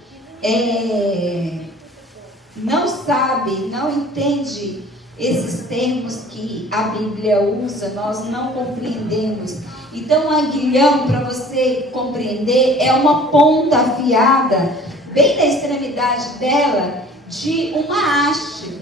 não sabe, não entende esses termos que a Bíblia usa, nós não compreendemos. Então, o aguilhão, para você compreender, é uma ponta afiada, bem na extremidade dela, de uma haste.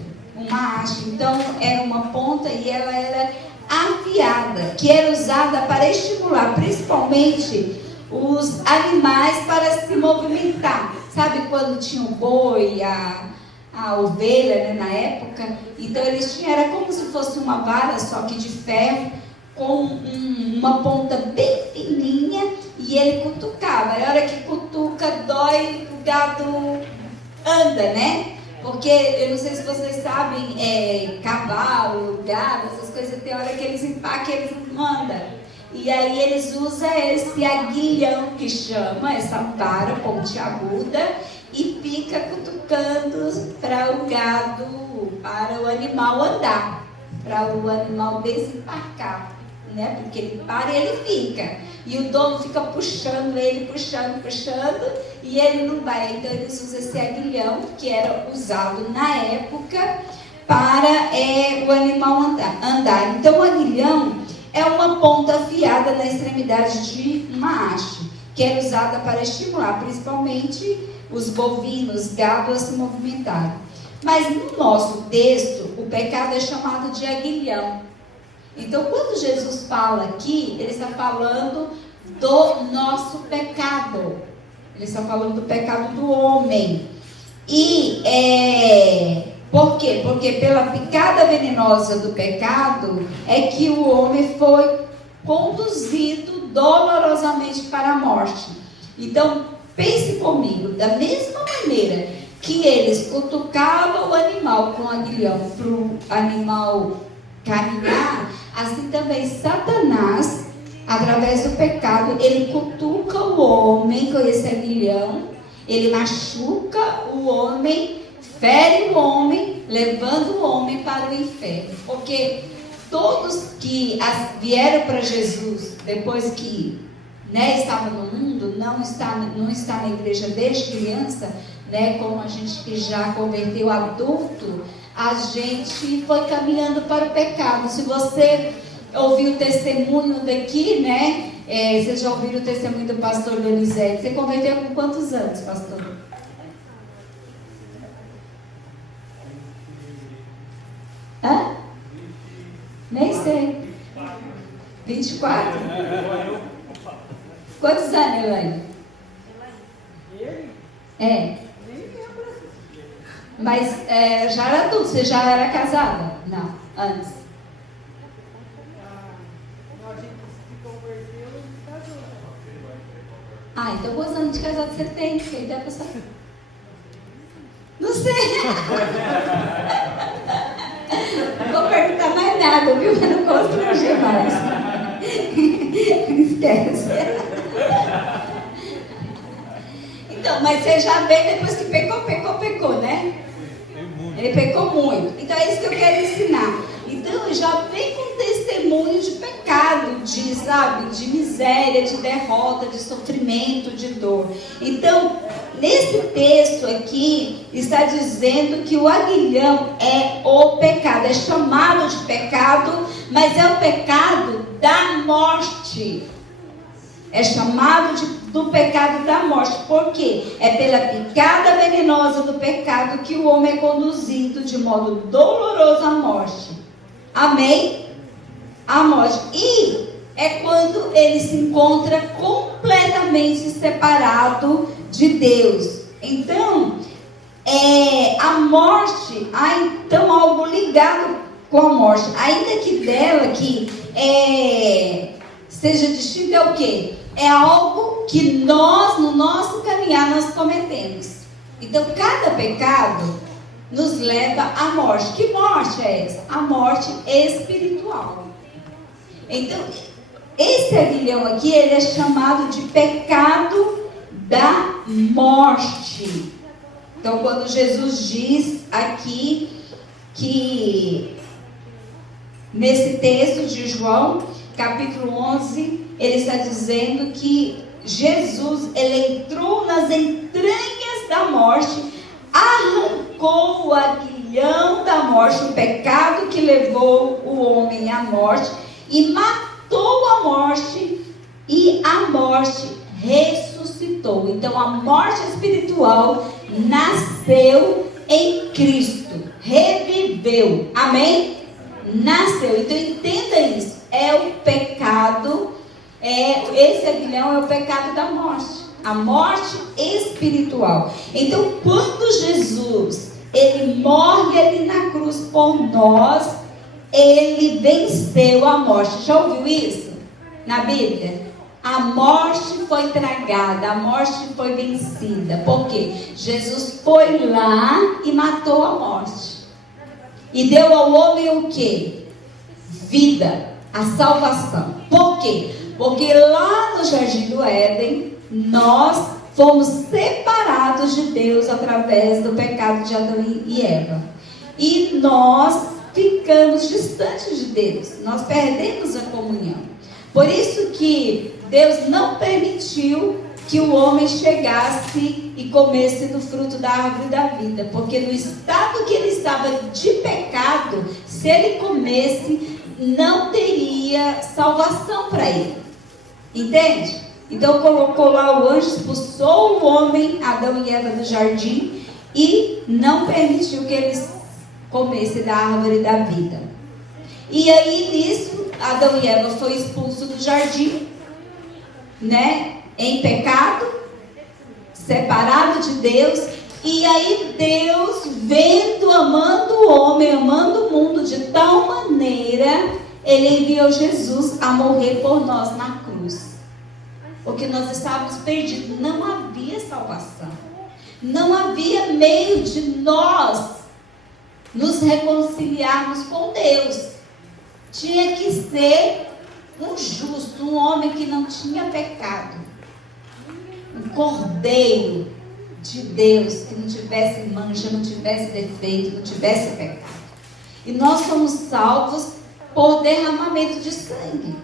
Então, era uma ponta e ela era afiada, que era usada para estimular, principalmente, os animais para se movimentar. Sabe quando tinha o boi, a ovelha, né, na época? Então eles tinham, era como se fosse uma vara, só que de ferro, com uma ponta bem fininha, e ele cutucava. A hora que cutuca, dói, o gado anda, né? Porque, eu não sei se vocês sabem, cavalo, gado, essas coisas, tem hora que eles empacam, eles não andam. E aí eles usam esse aguilhão que chama, essa vara pontiaguda, e fica cutucando para o gado, para o animal andar, para o animal desempacar, né? Porque ele para e ele fica. E o dono fica puxando ele, puxando, e ele não vai. Então eles usam esse aguilhão, que era usado na época, para o animal andar. Então o aguilhão é uma ponta afiada na extremidade de uma haste, que era usada para estimular, principalmente, os bovinos, gado a se movimentarem. Mas no nosso texto, o pecado é chamado de aguilhão. Então, quando Jesus fala aqui, Ele está falando do nosso pecado. Ele está falando do pecado do homem. E por quê? Porque pela picada venenosa do pecado é que o homem foi conduzido dolorosamente para a morte. Então, pense comigo, da mesma maneira que eles cutucavam o animal com aguilhão para o animal caminhar, assim também Satanás, através do pecado, ele cutuca o homem com esse aguilhão, ele machuca o homem, fere o homem, levando o homem para o inferno. Porque todos que vieram para Jesus, depois que estava no mundo, não está na igreja desde criança, como a gente que já converteu adulto, a gente foi caminhando para o pecado. Se você ouviu o testemunho daqui, vocês já ouviram o testemunho do pastor Donizete. Você converteu com quantos anos, pastor? você? 24? Quantos anos, Elaine? É. Mas já era adulto, você já era casada? Não, antes. A gente se converteu e casou. Ah, então quantos anos de casado você tem? Que aí dá pra saber. Não sei. Não vou perguntar mais nada, viu? Eu não constranger mais. Esquece. Então, mas você já vê depois que pecou, né? Ele pecou muito. Então é isso que eu quero ensinar. Então já vem com testemunho de pecado, de miséria, de derrota, de sofrimento, de dor. Então, nesse texto aqui, está dizendo que o aguilhão é o pecado. É chamado de pecado, mas é o pecado da morte. É chamado do pecado da morte. Por quê? É pela picada venenosa do pecado que o homem é conduzido de modo doloroso à morte. Amém? A morte. E é quando ele se encontra completamente separado de Deus. Então, a morte, há então algo ligado com a morte. Ainda que dela que seja distinto, é o quê? É algo que nós, no nosso caminhar, nós cometemos. Então, cada pecado nos leva à morte. Que morte é essa? A morte espiritual. Então, esse aguilhão aqui, ele é chamado de pecado da morte. Então, quando Jesus diz aqui que, nesse texto de João, capítulo 11, ele está dizendo que Jesus, ele entrou nas entranhas da morte, arrancou o aguilhão da morte, o pecado que levou o homem à morte, e matou a morte, e a morte ressuscitou. Então a morte espiritual nasceu em Cristo, reviveu, amém? Nasceu. Então entenda isso, é o pecado, esse aguilhão é o pecado da morte, a morte espiritual. Então quando Jesus, ele morre ali na cruz por nós, ele venceu a morte. Já ouviu isso na Bíblia? A morte foi tragada, a morte foi vencida. Por quê? Jesus foi lá e matou a morte. E deu ao homem o quê? Vida, a salvação. Por quê? Porque lá no Jardim do Éden, nós fomos separados de Deus através do pecado de Adão e Eva. E nós ficamos distantes de Deus. Nós perdemos a comunhão. Por isso que Deus não permitiu que o homem chegasse e comesse do fruto da árvore da vida. Porque no estado que ele estava de pecado, se ele comesse, não teria salvação para ele. Entende? Então colocou lá o anjo, expulsou o homem, Adão e Eva, do jardim e não permitiu que eles comessem da árvore da vida. E aí nisso, Adão e Eva foi expulso do jardim, né? Em pecado, separado de Deus. E aí Deus, vendo, amando o homem, amando o mundo de tal maneira, ele enviou Jesus a morrer por nós na cruz. Porque nós estávamos perdidos, não havia salvação, não havia meio de nós nos reconciliarmos com Deus. Tinha que ser um justo, um homem que não tinha pecado, um cordeiro de Deus que não tivesse mancha, não tivesse defeito, não tivesse pecado. E nós somos salvos por derramamento de sangue.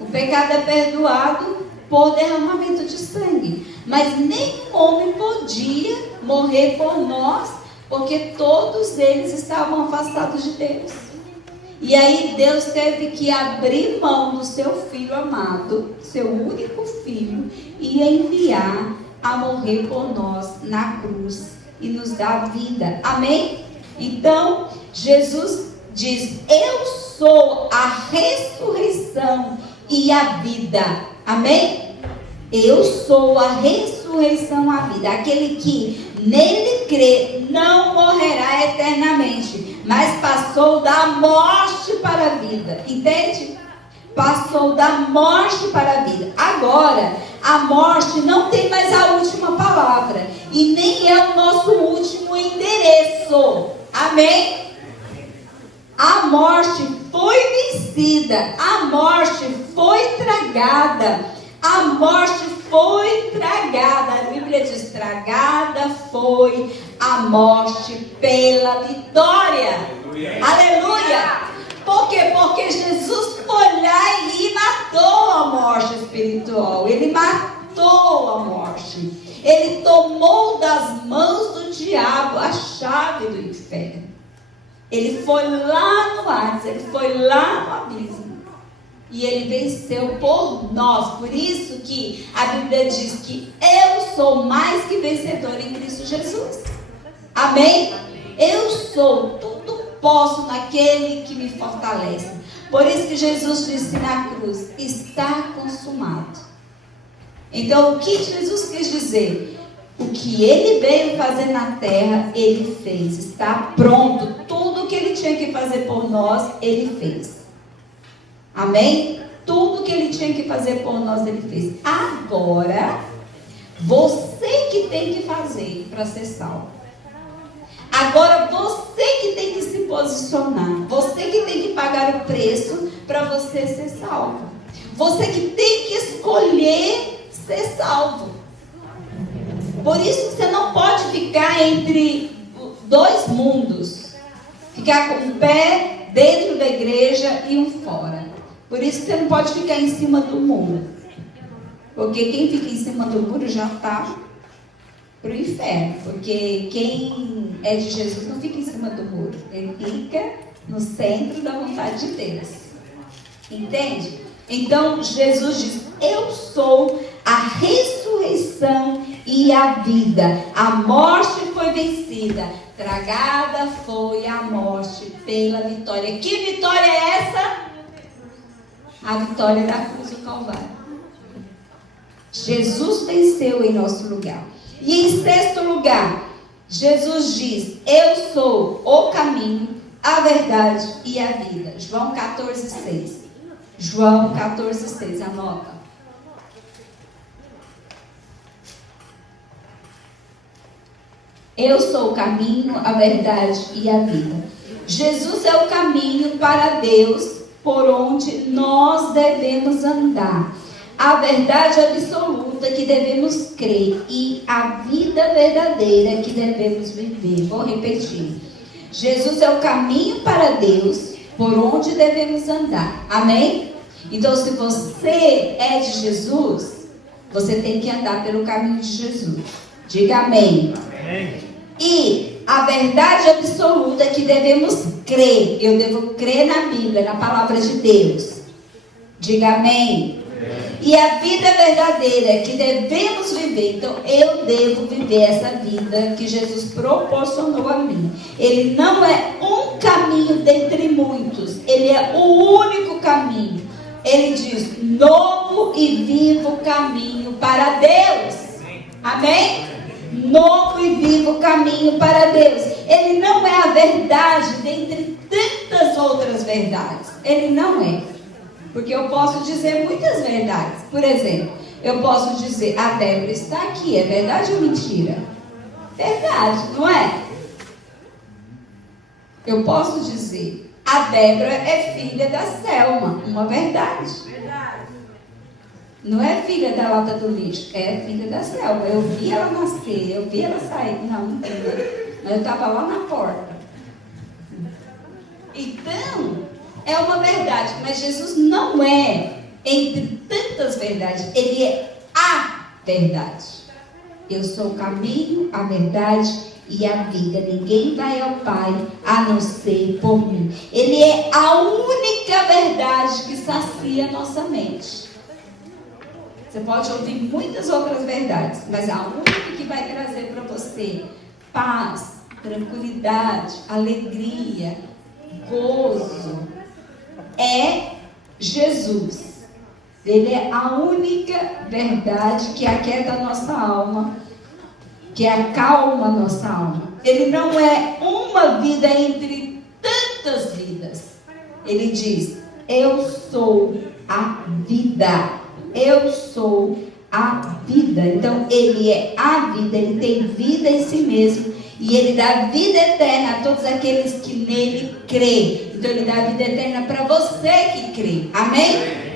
O pecado é perdoado por derramamento de sangue. Mas nenhum homem podia morrer por nós, porque todos eles estavam afastados de Deus. E aí Deus teve que abrir mão do seu filho amado, seu único filho, e enviar a morrer por nós na cruz e nos dar vida. Amém? Então, Jesus diz: eu sou a ressurreição e a vida. Amém? Eu sou a ressurreição e a vida. Aquele que nele crê não morrerá eternamente, mas passou da morte para a vida. Entende? Passou da morte para a vida. Agora, a morte não tem mais a última palavra e nem é o nosso último endereço. Amém? A morte foi vencida, a morte foi tragada, a morte foi tragada. A Bíblia diz: tragada foi a morte pela vitória. Aleluia! Por quê? Porque Jesus foi lá e matou a morte espiritual. Ele matou a morte. Ele tomou das mãos do diabo a chave do inferno. Ele foi lá no Hades, ele foi lá no abismo. E ele venceu por nós. Por isso que a Bíblia diz que eu sou mais que vencedor em Cristo Jesus. Amém? Eu sou, tudo posso naquele que me fortalece. Por isso que Jesus disse na cruz: está consumado. Então, o que Jesus quis dizer? O que ele veio fazer na terra, ele fez. Está pronto. Tudo que ele tinha que fazer por nós, ele fez. Amém? Tudo que ele tinha que fazer por nós, ele fez. Agora, você que tem que fazer para ser salvo. Agora, você que tem que se posicionar. Você que tem que pagar o preço para você ser salvo. Você que tem que escolher ser salvo. Por isso você não pode ficar entre dois mundos. Ficar com um pé dentro da igreja e um fora. Por isso você não pode ficar em cima do muro. Porque quem fica em cima do muro já está para o inferno. Porque quem é de Jesus não fica em cima do muro. Ele fica no centro da vontade de Deus. Entende? Então Jesus diz: eu sou a ressurreição e a vida. A morte foi vencida. Tragada foi a morte pela vitória. Que vitória é essa? A vitória da cruz do Calvário. Jesus venceu em nosso lugar. E em sexto lugar, Jesus diz: eu sou o caminho, a verdade e a vida. João 14,6. João 14,6. Anota. Eu sou o caminho, a verdade e a vida. Jesus é o caminho para Deus, por onde nós devemos andar. A verdade absoluta que devemos crer e a vida verdadeira que devemos viver. Vou repetir. Jesus é o caminho para Deus, por onde devemos andar. Amém? Então, se você é de Jesus, você tem que andar pelo caminho de Jesus. Diga amém. Amém. E a verdade absoluta que devemos crer. Eu devo crer na Bíblia, na palavra de Deus. Diga amém. E a vida verdadeira que devemos viver. Então eu devo viver essa vida que Jesus proporcionou a mim. Ele não é um caminho dentre muitos. Ele é o único caminho. Ele diz: novo e vivo caminho para Deus. Amém? Novo e vivo caminho para Deus. Ele não é a verdade dentre tantas outras verdades. Ele não é. Porque eu posso dizer muitas verdades. Por exemplo, eu posso dizer: a Débora está aqui. É verdade ou mentira? Verdade, não é? Eu posso dizer: a Débora é filha da Selma. Uma verdade. Não é filha da lata do lixo, é filha da Selma. Eu vi ela nascer, eu vi ela sair. Não entendeu? Mas eu estava lá na porta. Então, é uma verdade. Mas Jesus não é entre tantas verdades. Ele é a verdade. Eu sou o caminho, a verdade e a vida. Ninguém vai ao Pai a não ser por mim. Ele é a única verdade que sacia a nossa mente. Você pode ouvir muitas outras verdades, mas a única que vai trazer para você paz, tranquilidade, alegria, gozo. É Jesus. Ele é a única verdade que aquieta a nossa alma, que acalma a nossa alma. Ele não é uma vida entre tantas vidas. Ele diz: eu sou a vida. Eu sou a vida. Então ele é a vida, ele tem vida em si mesmo e ele dá vida eterna a todos aqueles que nele creem. Então ele dá vida eterna para você que crê. Amém?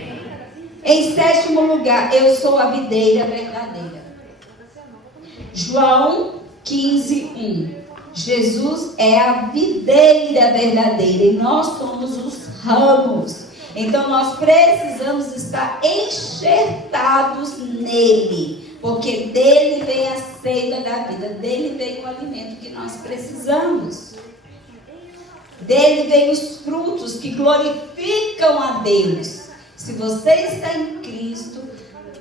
Em sétimo lugar, eu sou a videira verdadeira. João 15:1. Jesus é a videira verdadeira e nós somos os ramos. Então nós precisamos estar enxertados nele, porque dele vem a seiva da vida, dele vem o alimento que nós precisamos. Dele vem os frutos que glorificam a Deus. Se você está em Cristo,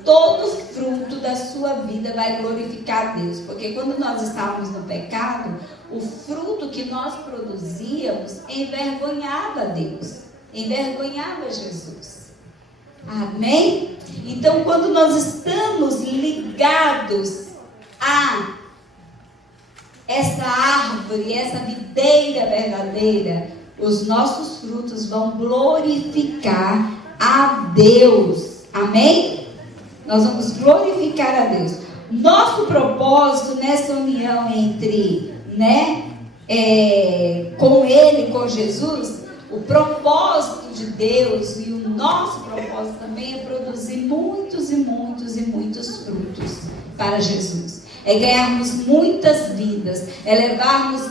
todo fruto da sua vida vai glorificar a Deus. Porque quando nós estávamos no pecado, o fruto que nós produzíamos envergonhava a Deus, envergonhava Jesus. Amém? Então, quando nós estamos ligados a essa árvore, essa videira verdadeira, os nossos frutos vão glorificar a Deus. Amém? Nós vamos glorificar a Deus. Nosso propósito nessa união entre, com Ele, com Jesus, o propósito de Deus e o nosso propósito também é produzir muitos e muitos e muitos frutos para Jesus. É ganharmos muitas vidas, é levarmos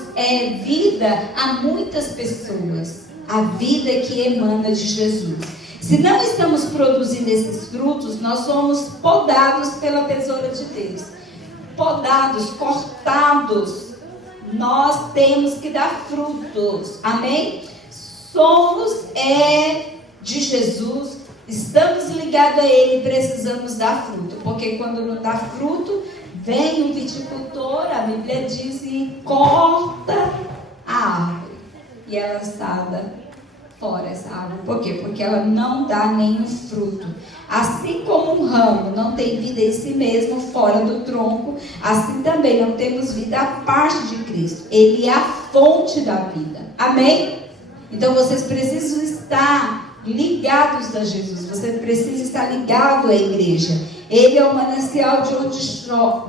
vida a muitas pessoas, a vida que emana de Jesus. Se não estamos produzindo esses frutos, nós somos podados pela tesoura de Deus. Podados, cortados. Nós temos que dar frutos. Amém? Somos de Jesus, estamos ligados a Ele e precisamos dar fruto. Porque quando não dá fruto, vem um viticultor, a Bíblia diz, e corta a árvore. E é lançada fora essa árvore. Por quê? Porque ela não dá nenhum fruto. Assim como um ramo não tem vida em si mesmo, fora do tronco, assim também não temos vida à parte de Cristo. Ele é a fonte da vida. Amém? Então vocês precisam estar ligados a Jesus. Você precisa estar ligado à igreja. Ele é o manancial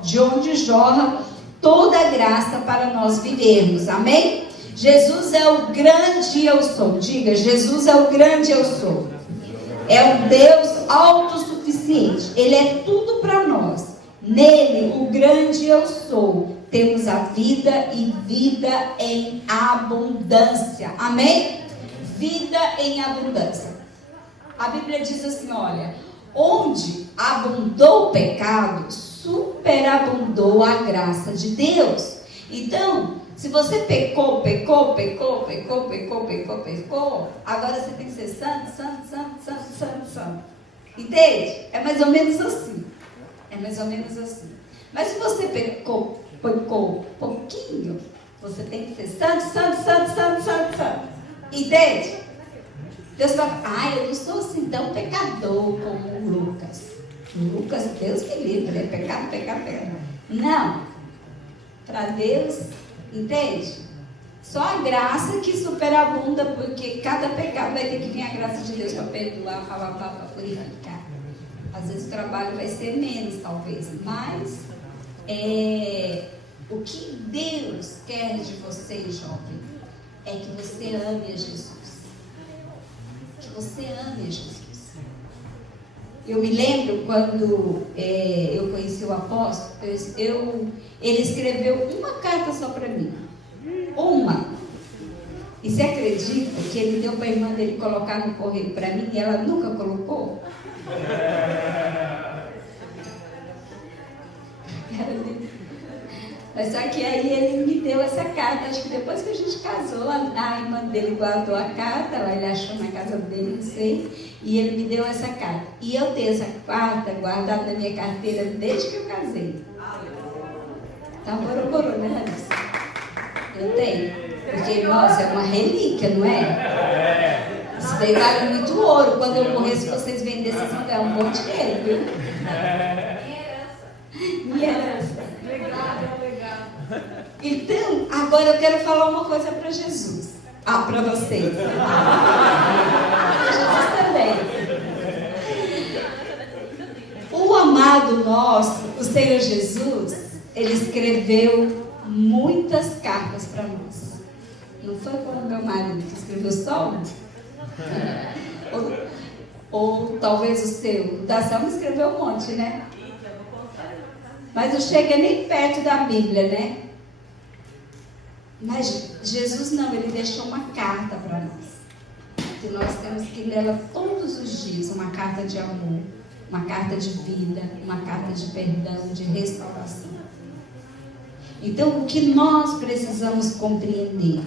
de onde jorra toda a graça para nós vivermos. Amém? Jesus é o grande eu sou. Diga, Jesus é o grande eu sou. É um Deus autossuficiente. Ele é tudo para nós. Nele, o grande eu sou. Temos a vida e vida em abundância. Amém? Vida em abundância. A Bíblia diz assim, olha, onde abundou o pecado, superabundou a graça de Deus. Então, se você pecou, agora você tem que ser santo. Entende? É mais ou menos assim. Mas se você pecou pouquinho, você tem que ser santo. Entende? Deus fala, eu não sou assim tão pecador como o Lucas. Lucas, Deus me livre, é pecado. Não. Para Deus, entende? Só a graça que superabunda, porque cada pecado vai ter que vir a graça de Deus para perdoar, para purificar. Às vezes o trabalho vai ser menos, talvez, mas o que Deus quer de você, jovem, é que você ame a Jesus. Que você ame a Jesus. Eu me lembro quando eu conheci o apóstolo, ele escreveu uma carta só para mim. Uma. E você acredita que ele deu para a irmã dele colocar no correio para mim e ela nunca colocou? Mas só que aí ele me deu essa carta. Acho que depois que a gente casou, a irmã dele guardou a carta, ele achou na casa dele, não sei, e ele me deu essa carta. E eu tenho essa carta guardada na minha carteira desde que eu casei. Tá morou, né, Larissa? Eu tenho. Porque, irmãos, é uma relíquia, não é? Isso daí vale muito ouro. Quando eu morrer, se vocês venderem, vocês vão ganhar um monte de dinheiro, viu? Minha herança. Legado. Então, agora eu quero falar uma coisa para Jesus. Para vocês. Para Jesus também. O amado nosso, o Senhor Jesus, ele escreveu muitas cartas para nós. Não foi como meu marido que escreveu só uma? Ou talvez o seu. O da Selma escreveu um monte, né? Mas não chega nem perto da Bíblia, né? Mas Jesus não, ele deixou uma carta para nós. Que nós temos que lê-la todos os dias. Uma carta de amor, uma carta de vida, uma carta de perdão, de restauração. Então, o que nós precisamos compreender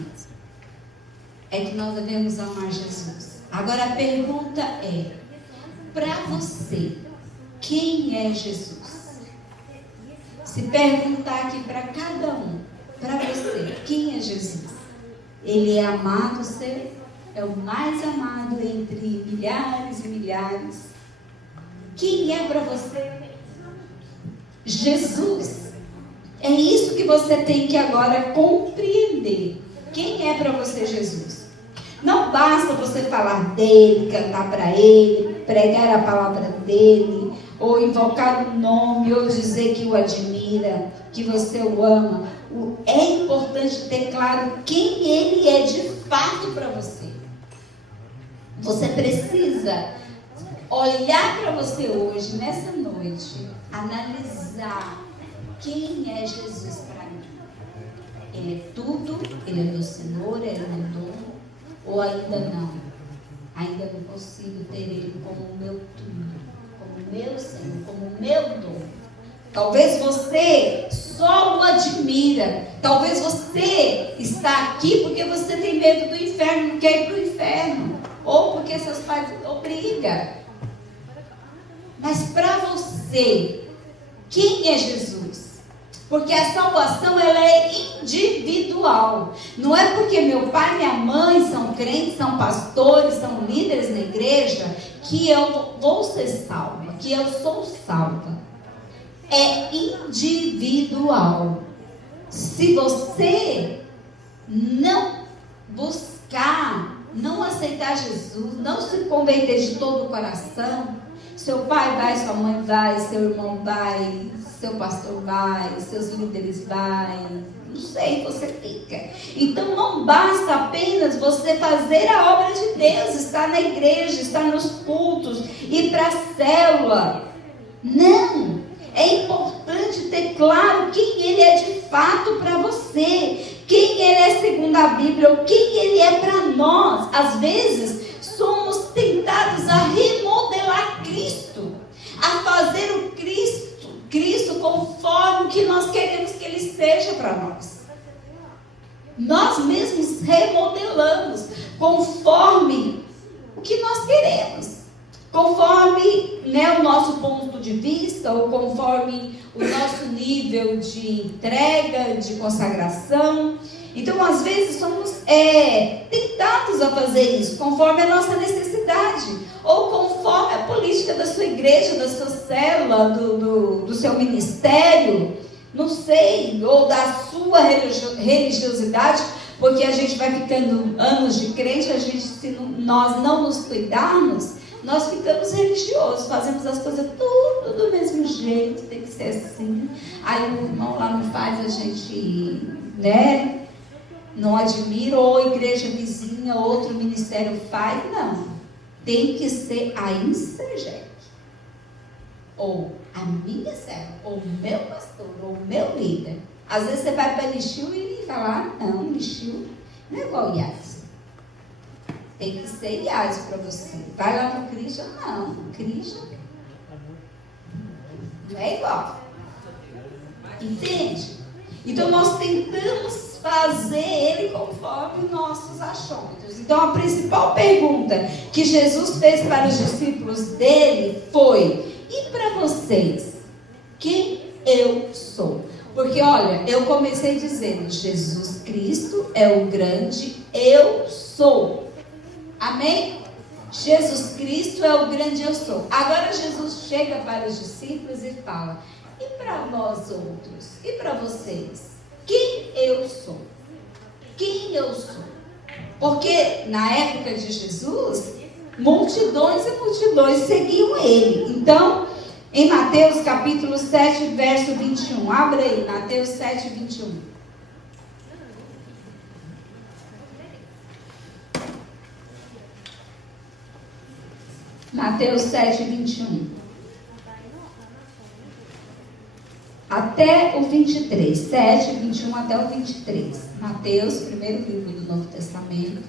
é que nós devemos amar Jesus. Agora a pergunta é, para você, quem é Jesus? Se perguntar aqui para cada um, para você, quem é Jesus? Ele é amado, você é o mais amado entre milhares e milhares. Quem é para você? Jesus. É isso que você tem que agora compreender. Quem é para você Jesus? Não basta você falar dele, cantar para ele, pregar a palavra dele, ou invocar o nome, ou dizer que o admira, que você o ama. É importante ter claro quem ele é de fato para você. Você precisa olhar para você hoje, nessa noite, analisar quem é Jesus para mim. Ele é tudo, ele é meu Senhor, ele é meu dono, ou ainda não? Ainda não consigo ter ele como o meu tudo, como meu Senhor, como o meu dono. Talvez você só o admira. Talvez você está aqui porque você tem medo do inferno, não quer ir para o inferno. Ou porque seus pais obrigam. Mas para você, quem é Jesus? Porque a salvação, ela é individual. Não é porque meu pai e minha mãe são crentes, são pastores, são líderes na igreja, que eu vou ser salva, que eu sou salva. É individual. Se você não buscar, não aceitar Jesus, não se converter de todo o coração, seu pai vai, sua mãe vai, seu irmão vai, seu pastor vai, seus líderes vai, não sei, você fica. Então não basta apenas você fazer a obra de Deus, estar na igreja, estar nos cultos, ir para a célula. Não! É importante ter claro quem ele é de fato para você, quem ele é segundo a Bíblia, ou quem ele é para nós. Às vezes somos tentados a remodelar Cristo, a fazer o Cristo conforme o que nós queremos que ele seja para nós. Nós mesmos remodelamos conforme o que nós queremos. Conforme o nosso ponto de vista, ou conforme o nosso nível de entrega, de consagração. Então, às vezes, somos tentados a fazer isso, conforme a nossa necessidade, ou conforme a política da sua igreja, da sua célula, do seu ministério, não sei, ou da sua religiosidade, porque a gente vai ficando anos de crente, se nós não nos cuidarmos, nós ficamos religiosos, fazemos as coisas tudo do mesmo jeito, tem que ser assim. Aí o irmão lá não faz, a gente, não admira, ou a igreja vizinha, outro ministério faz, não. Tem que ser a INSERGEC, ou a minha serva, ou o meu pastor, ou o meu líder. Às vezes você vai para Lixil e fala, não, Lixil não é igual IAS. Tem que ser IAS para você. Vai lá no Cristo, não. Cristo não é igual. Entende? Então nós tentamos fazer ele conforme nossos achômetros. Então a principal pergunta que Jesus fez para os discípulos dele foi: e para vocês? Quem eu sou? Porque olha, eu comecei dizendo, Jesus Cristo é o grande eu sou. Amém? Jesus Cristo é o grande eu sou. Agora Jesus chega para os discípulos e fala: e para nós outros? E para vocês? Quem eu sou? Quem eu sou? Porque na época de Jesus, multidões e multidões seguiam ele. Então, em Mateus capítulo 7, verso 21. Abra aí, Mateus 7, 21. Mateus 7, 21. Até o 23. 7, 21 até o 23. Mateus, primeiro livro do Novo Testamento.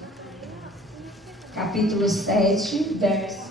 Capítulo 7, verso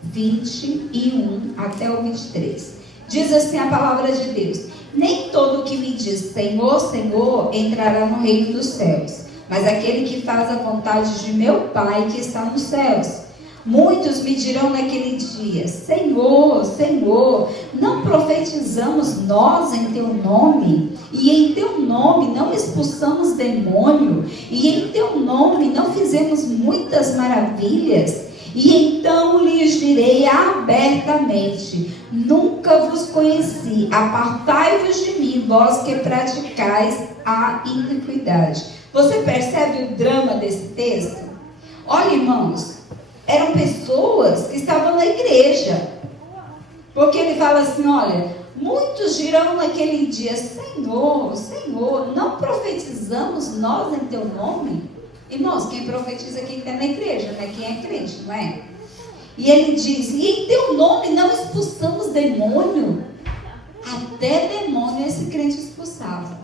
21 até o 23. Diz assim a palavra de Deus: nem todo que me diz Senhor, Senhor entrará no reino dos céus, mas aquele que faz a vontade de meu Pai que está nos céus. Muitos me dirão naquele dia: Senhor, Senhor, não profetizamos nós em teu nome? E em teu nome não expulsamos demônio? E em teu nome não fizemos muitas maravilhas? E então lhes direi abertamente: nunca vos conheci, apartai-vos de mim, vós que praticais a iniquidade. Você percebe o drama desse texto? Olha, irmãos, eram pessoas que estavam na igreja, porque ele fala assim: olha, muitos dirão naquele dia: Senhor, Senhor, não profetizamos nós em teu nome? Irmãos, quem profetiza é quem está na igreja, né? Quem é crente, não é? E ele diz: e em teu nome não expulsamos demônio? Até demônio esse crente expulsava.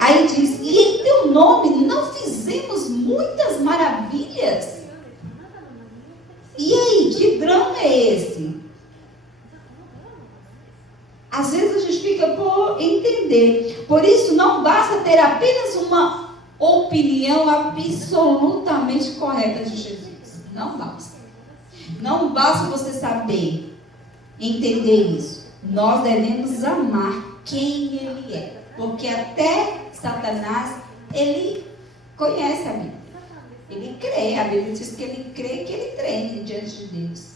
Aí diz: e em teu nome não fizemos muitas maravilhas? E aí, que drama é esse? Às vezes a gente fica por entender. Por isso não basta ter apenas uma opinião absolutamente correta de Jesus. Não basta. Não basta você saber, entender isso. Nós devemos amar quem Ele é. Porque até Satanás, ele conhece a Bíblia. Ele crê. A Bíblia diz que ele crê, que ele treme diante de Deus.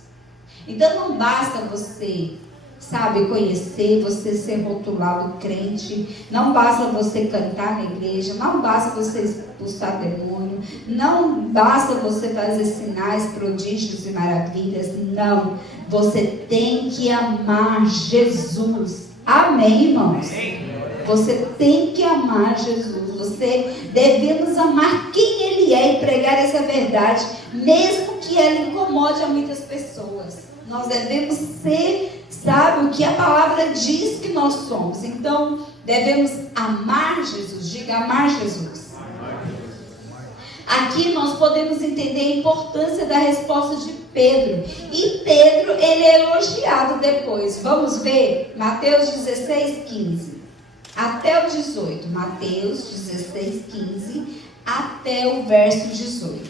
Então não basta você, sabe, conhecer, você ser rotulado crente, não basta você cantar na igreja, não basta você expulsar demônio, não basta você fazer sinais, prodígios e maravilhas, não, você tem que amar Jesus. Amém, irmãos? Você tem que amar Jesus. Devemos amar quem Ele é e pregar essa verdade, mesmo que ela incomode a muitas pessoas. Nós devemos ser, sabe, o que a palavra diz que nós somos. Então, devemos amar Jesus. Diga: amar Jesus. Aqui nós podemos entender a importância da resposta de Pedro. E Pedro, ele é elogiado depois. Vamos ver Mateus 16, 15 até o 18. Mateus 16, 15 até o verso 18.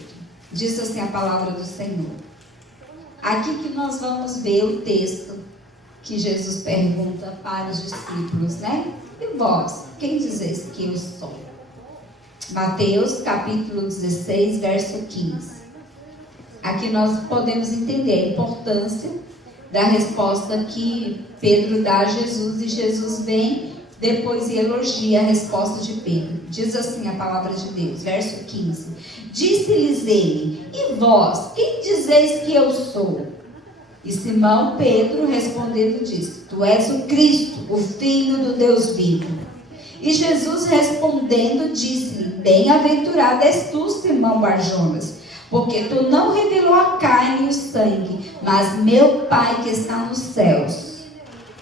Diz assim a palavra do Senhor. Aqui que nós vamos ver o texto que Jesus pergunta para os discípulos, né? E vós, quem dizeis que eu sou? Mateus capítulo 16, verso 15. Aqui nós podemos entender a importância da resposta que Pedro dá a Jesus, e Jesus vem depois e elogia a resposta de Pedro. Diz assim a palavra de Deus, verso 15. Disse-lhes ele: e vós, quem dizeis que eu sou? E Simão Pedro respondendo disse: tu és o Cristo, o Filho do Deus vivo. E Jesus respondendo disse-lhe: bem-aventurado és tu, Simão Barjonas, porque tu não revelou a carne e o sangue, mas meu Pai que está nos céus.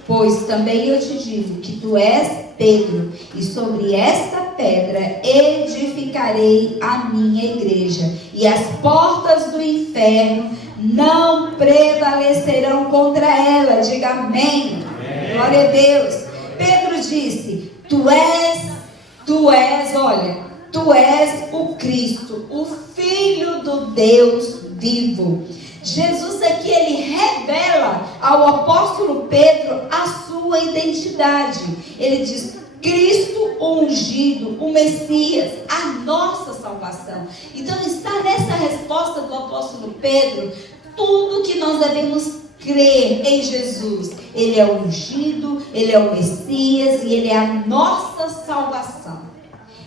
Pois também eu te digo que tu és Pedro, e sobre esta pedra edificarei a minha igreja, e as portas do inferno não prevalecerão contra ela. Diga amém. Amém. Glória a Deus. Pedro disse: tu és, olha, tu és o Cristo, o Filho do Deus vivo. Jesus aqui, ele revela ao apóstolo Pedro a sua identidade. Ele diz: Cristo, o ungido, o Messias, a nossa salvação. Então está nessa resposta do apóstolo Pedro tudo que nós devemos crer em Jesus. Ele é o ungido, Ele é o Messias e Ele é a nossa salvação.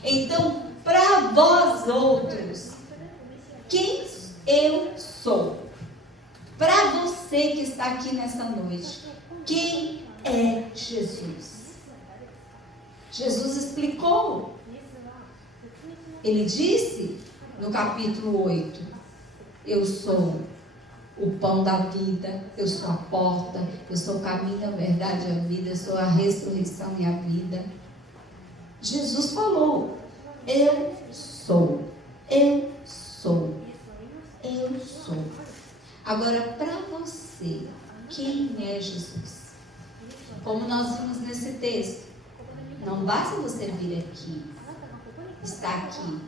Então, para vós outros, quem eu sou? Para você que está aqui nessa noite, quem é Jesus? Jesus explicou. Ele disse no capítulo 8: eu sou o pão da vida, eu sou a porta, eu sou o caminho, a verdade e a vida, eu sou a ressurreição e a vida. Jesus falou: eu sou, eu sou, eu sou. Agora, para você, quem é Jesus? Como nós vimos nesse texto, não basta você vir aqui, estar aqui.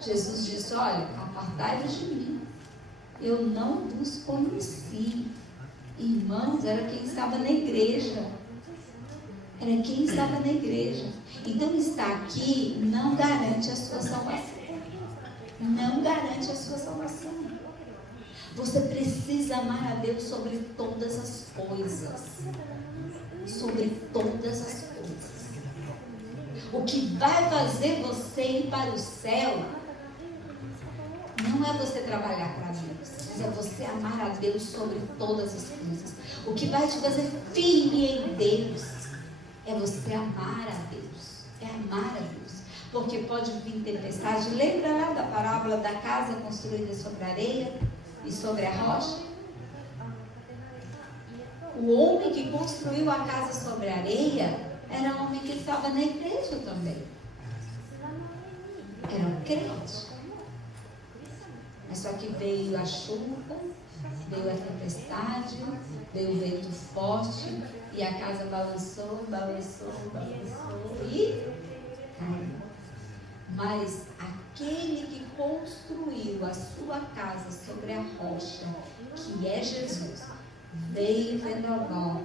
Jesus disse: olha, apartai-vos de mim, eu não vos conheci. Irmãos, era quem estava na igreja. Era quem estava na igreja. Então, estar aqui não garante a sua salvação. Não garante a sua salvação. Você precisa amar a Deus sobre todas as coisas. Sobre todas as coisas. O que vai fazer você ir para o céu não é você trabalhar para Deus, mas é você amar a Deus sobre todas as coisas. O que vai te fazer firme em Deus é você amar a Deus. É amar a Deus. Porque pode vir tempestade. Lembra lá da parábola da casa construída sobre a areia e sobre a rocha? O homem que construiu a casa sobre a areia era um homem que estava na igreja também. Era um crente. Mas só que veio a chuva, veio a tempestade, veio o vento forte e a casa balançou, balançou, balançou e caiu. Mas aquele que construiu a sua casa sobre a rocha, que é Jesus, veio o vendaval,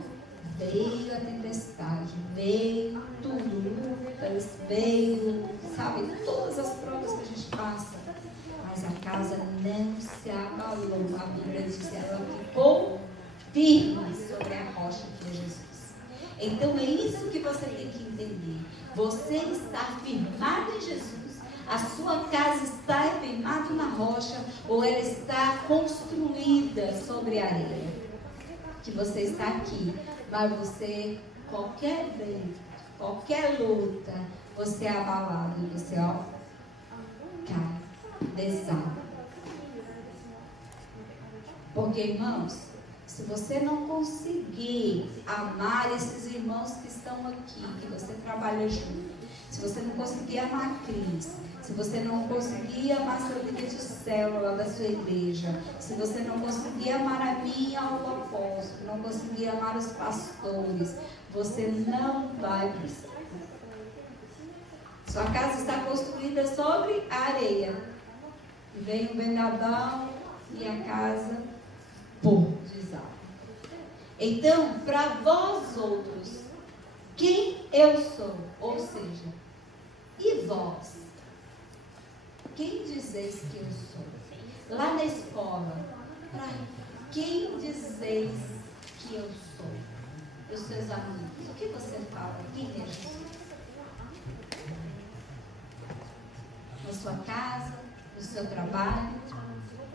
veio a tempestade, veio tudo, veio, sabe, todas as provas que a gente passa, mas a casa não se abalou. A Bíblia diz: ela ficou firme sobre a rocha que é Jesus. Então é isso que você tem que entender. Você está firmado em Jesus. A sua casa está firmada na rocha, ou ela está construída sobre a areia. Que você está aqui, mas você, qualquer vento, qualquer luta, você é abalado e você, cai, desaba. Porque, irmãos, se você não conseguir amar esses irmãos que estão aqui, que você trabalha junto, se você não conseguir amar a Cris, se você não conseguir amar seu líder de célula da sua igreja, se você não conseguir amar a mim e ao apóstolo, não conseguir amar os pastores, você não vai para o céu. Sua casa está construída sobre a areia. E vem o vendaval e a casa, desaba. Então, para vós outros, quem eu sou? Ou seja, e vós? Quem dizeis que eu sou? Lá na escola, para quem dizeis que eu sou? Os seus amigos, o que você fala? Quem é Jesus? Na sua casa, no seu trabalho?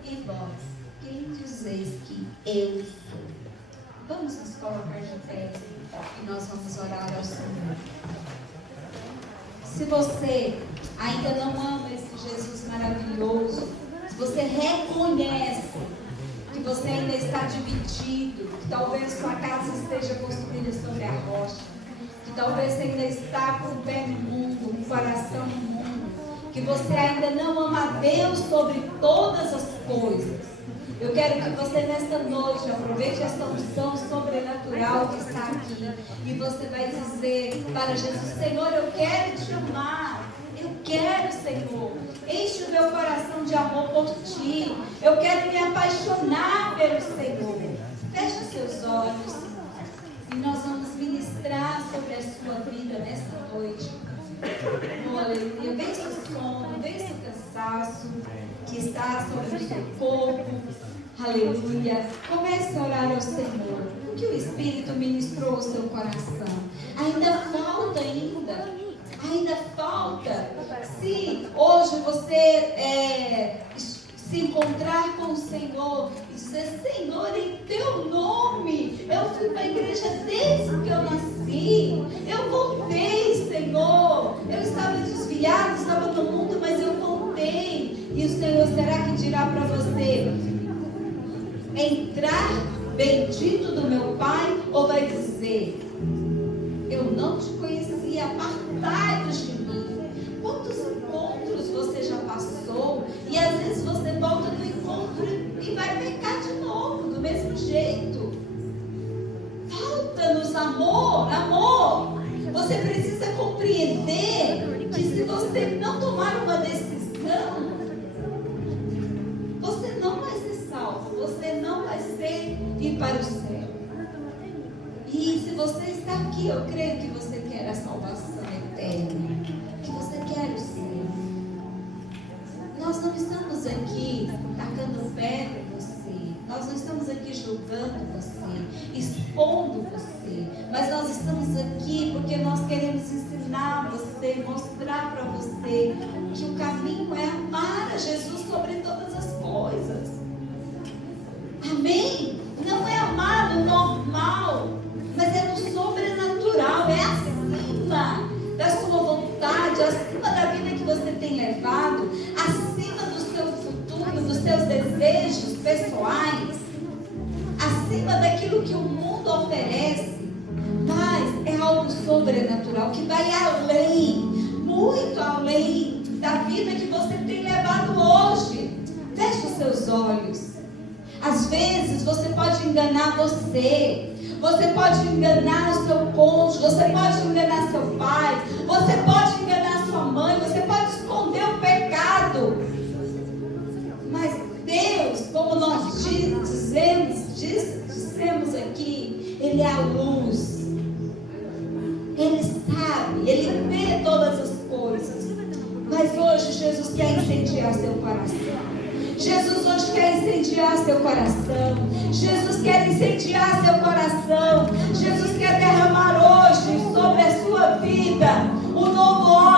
E vós, quem dizeis que eu sou? Vamos nos colocar de pé e nós vamos orar ao Senhor. Se você ainda não ama esse Jesus maravilhoso, se você reconhece que você ainda está dividido, que talvez sua casa esteja construída sobre a rocha, que talvez você ainda está com o pé no mundo, com o coração no mundo, que você ainda não ama Deus sobre todas as coisas, eu quero que você nesta noite aproveite esta unção sobrenatural que está aqui e você vai dizer para Jesus: Senhor, eu quero te amar. Eu quero, Senhor, enche o meu coração de amor por Ti. Eu quero me apaixonar pelo Senhor. Feche seus olhos e nós vamos ministrar sobre a sua vida nesta noite. Oh, aleluia. Vence o sono, vence o cansaço que está sobre o seu corpo. Aleluia. Comece a orar ao Senhor. O que o Espírito ministrou ao seu coração? Ainda falta. Se hoje você se encontrar com o Senhor e dizer: Senhor, em teu nome, eu fui para a igreja desde que eu nasci, eu voltei, Senhor, eu estava desviado, estava no mundo, mas eu voltei. E o Senhor será que dirá para você: entrar bendito do meu Pai? Ou vai dizer: eu não te conhecia, apartai-vos de mim? Quantos encontros você já passou? E às vezes você volta no encontro e vai pecar de novo, do mesmo jeito. Falta-nos amor. Você precisa compreender que se você não tomar uma decisão, você não vai ser salvo, você não vai ir para o céu. E se você está aqui, eu creio que você quer a salvação eterna, que você quer o céu. Nós não estamos aqui tacando pedra em você, nós não estamos aqui julgando você, expondo você, mas nós estamos aqui porque nós queremos ensinar você, mostrar para você que o caminho é amar a Jesus sobre todas as coisas. Amém? Não é amar no normal, mas é no sobrenatural, é acima da sua vontade, acima da vida que você tem levado, acima do seu futuro, dos seus desejos pessoais, acima daquilo que o mundo oferece, mas é algo sobrenatural que vai além, muito além da vida que você tem levado hoje. Feche os seus olhos. Às vezes você pode enganar você pode enganar o seu cônjuge, você pode enganar seu pai, você pode enganar sua mãe, você pode esconder o pecado. Mas Deus, como nós dissemos aqui, Ele é a luz. Ele sabe, Ele vê todas as coisas. Mas hoje Jesus quer incendiar seu coração. Jesus hoje quer incendiar seu coração. Jesus quer incendiar seu coração. Jesus quer derramar hoje sobre a sua vida um novo óleo.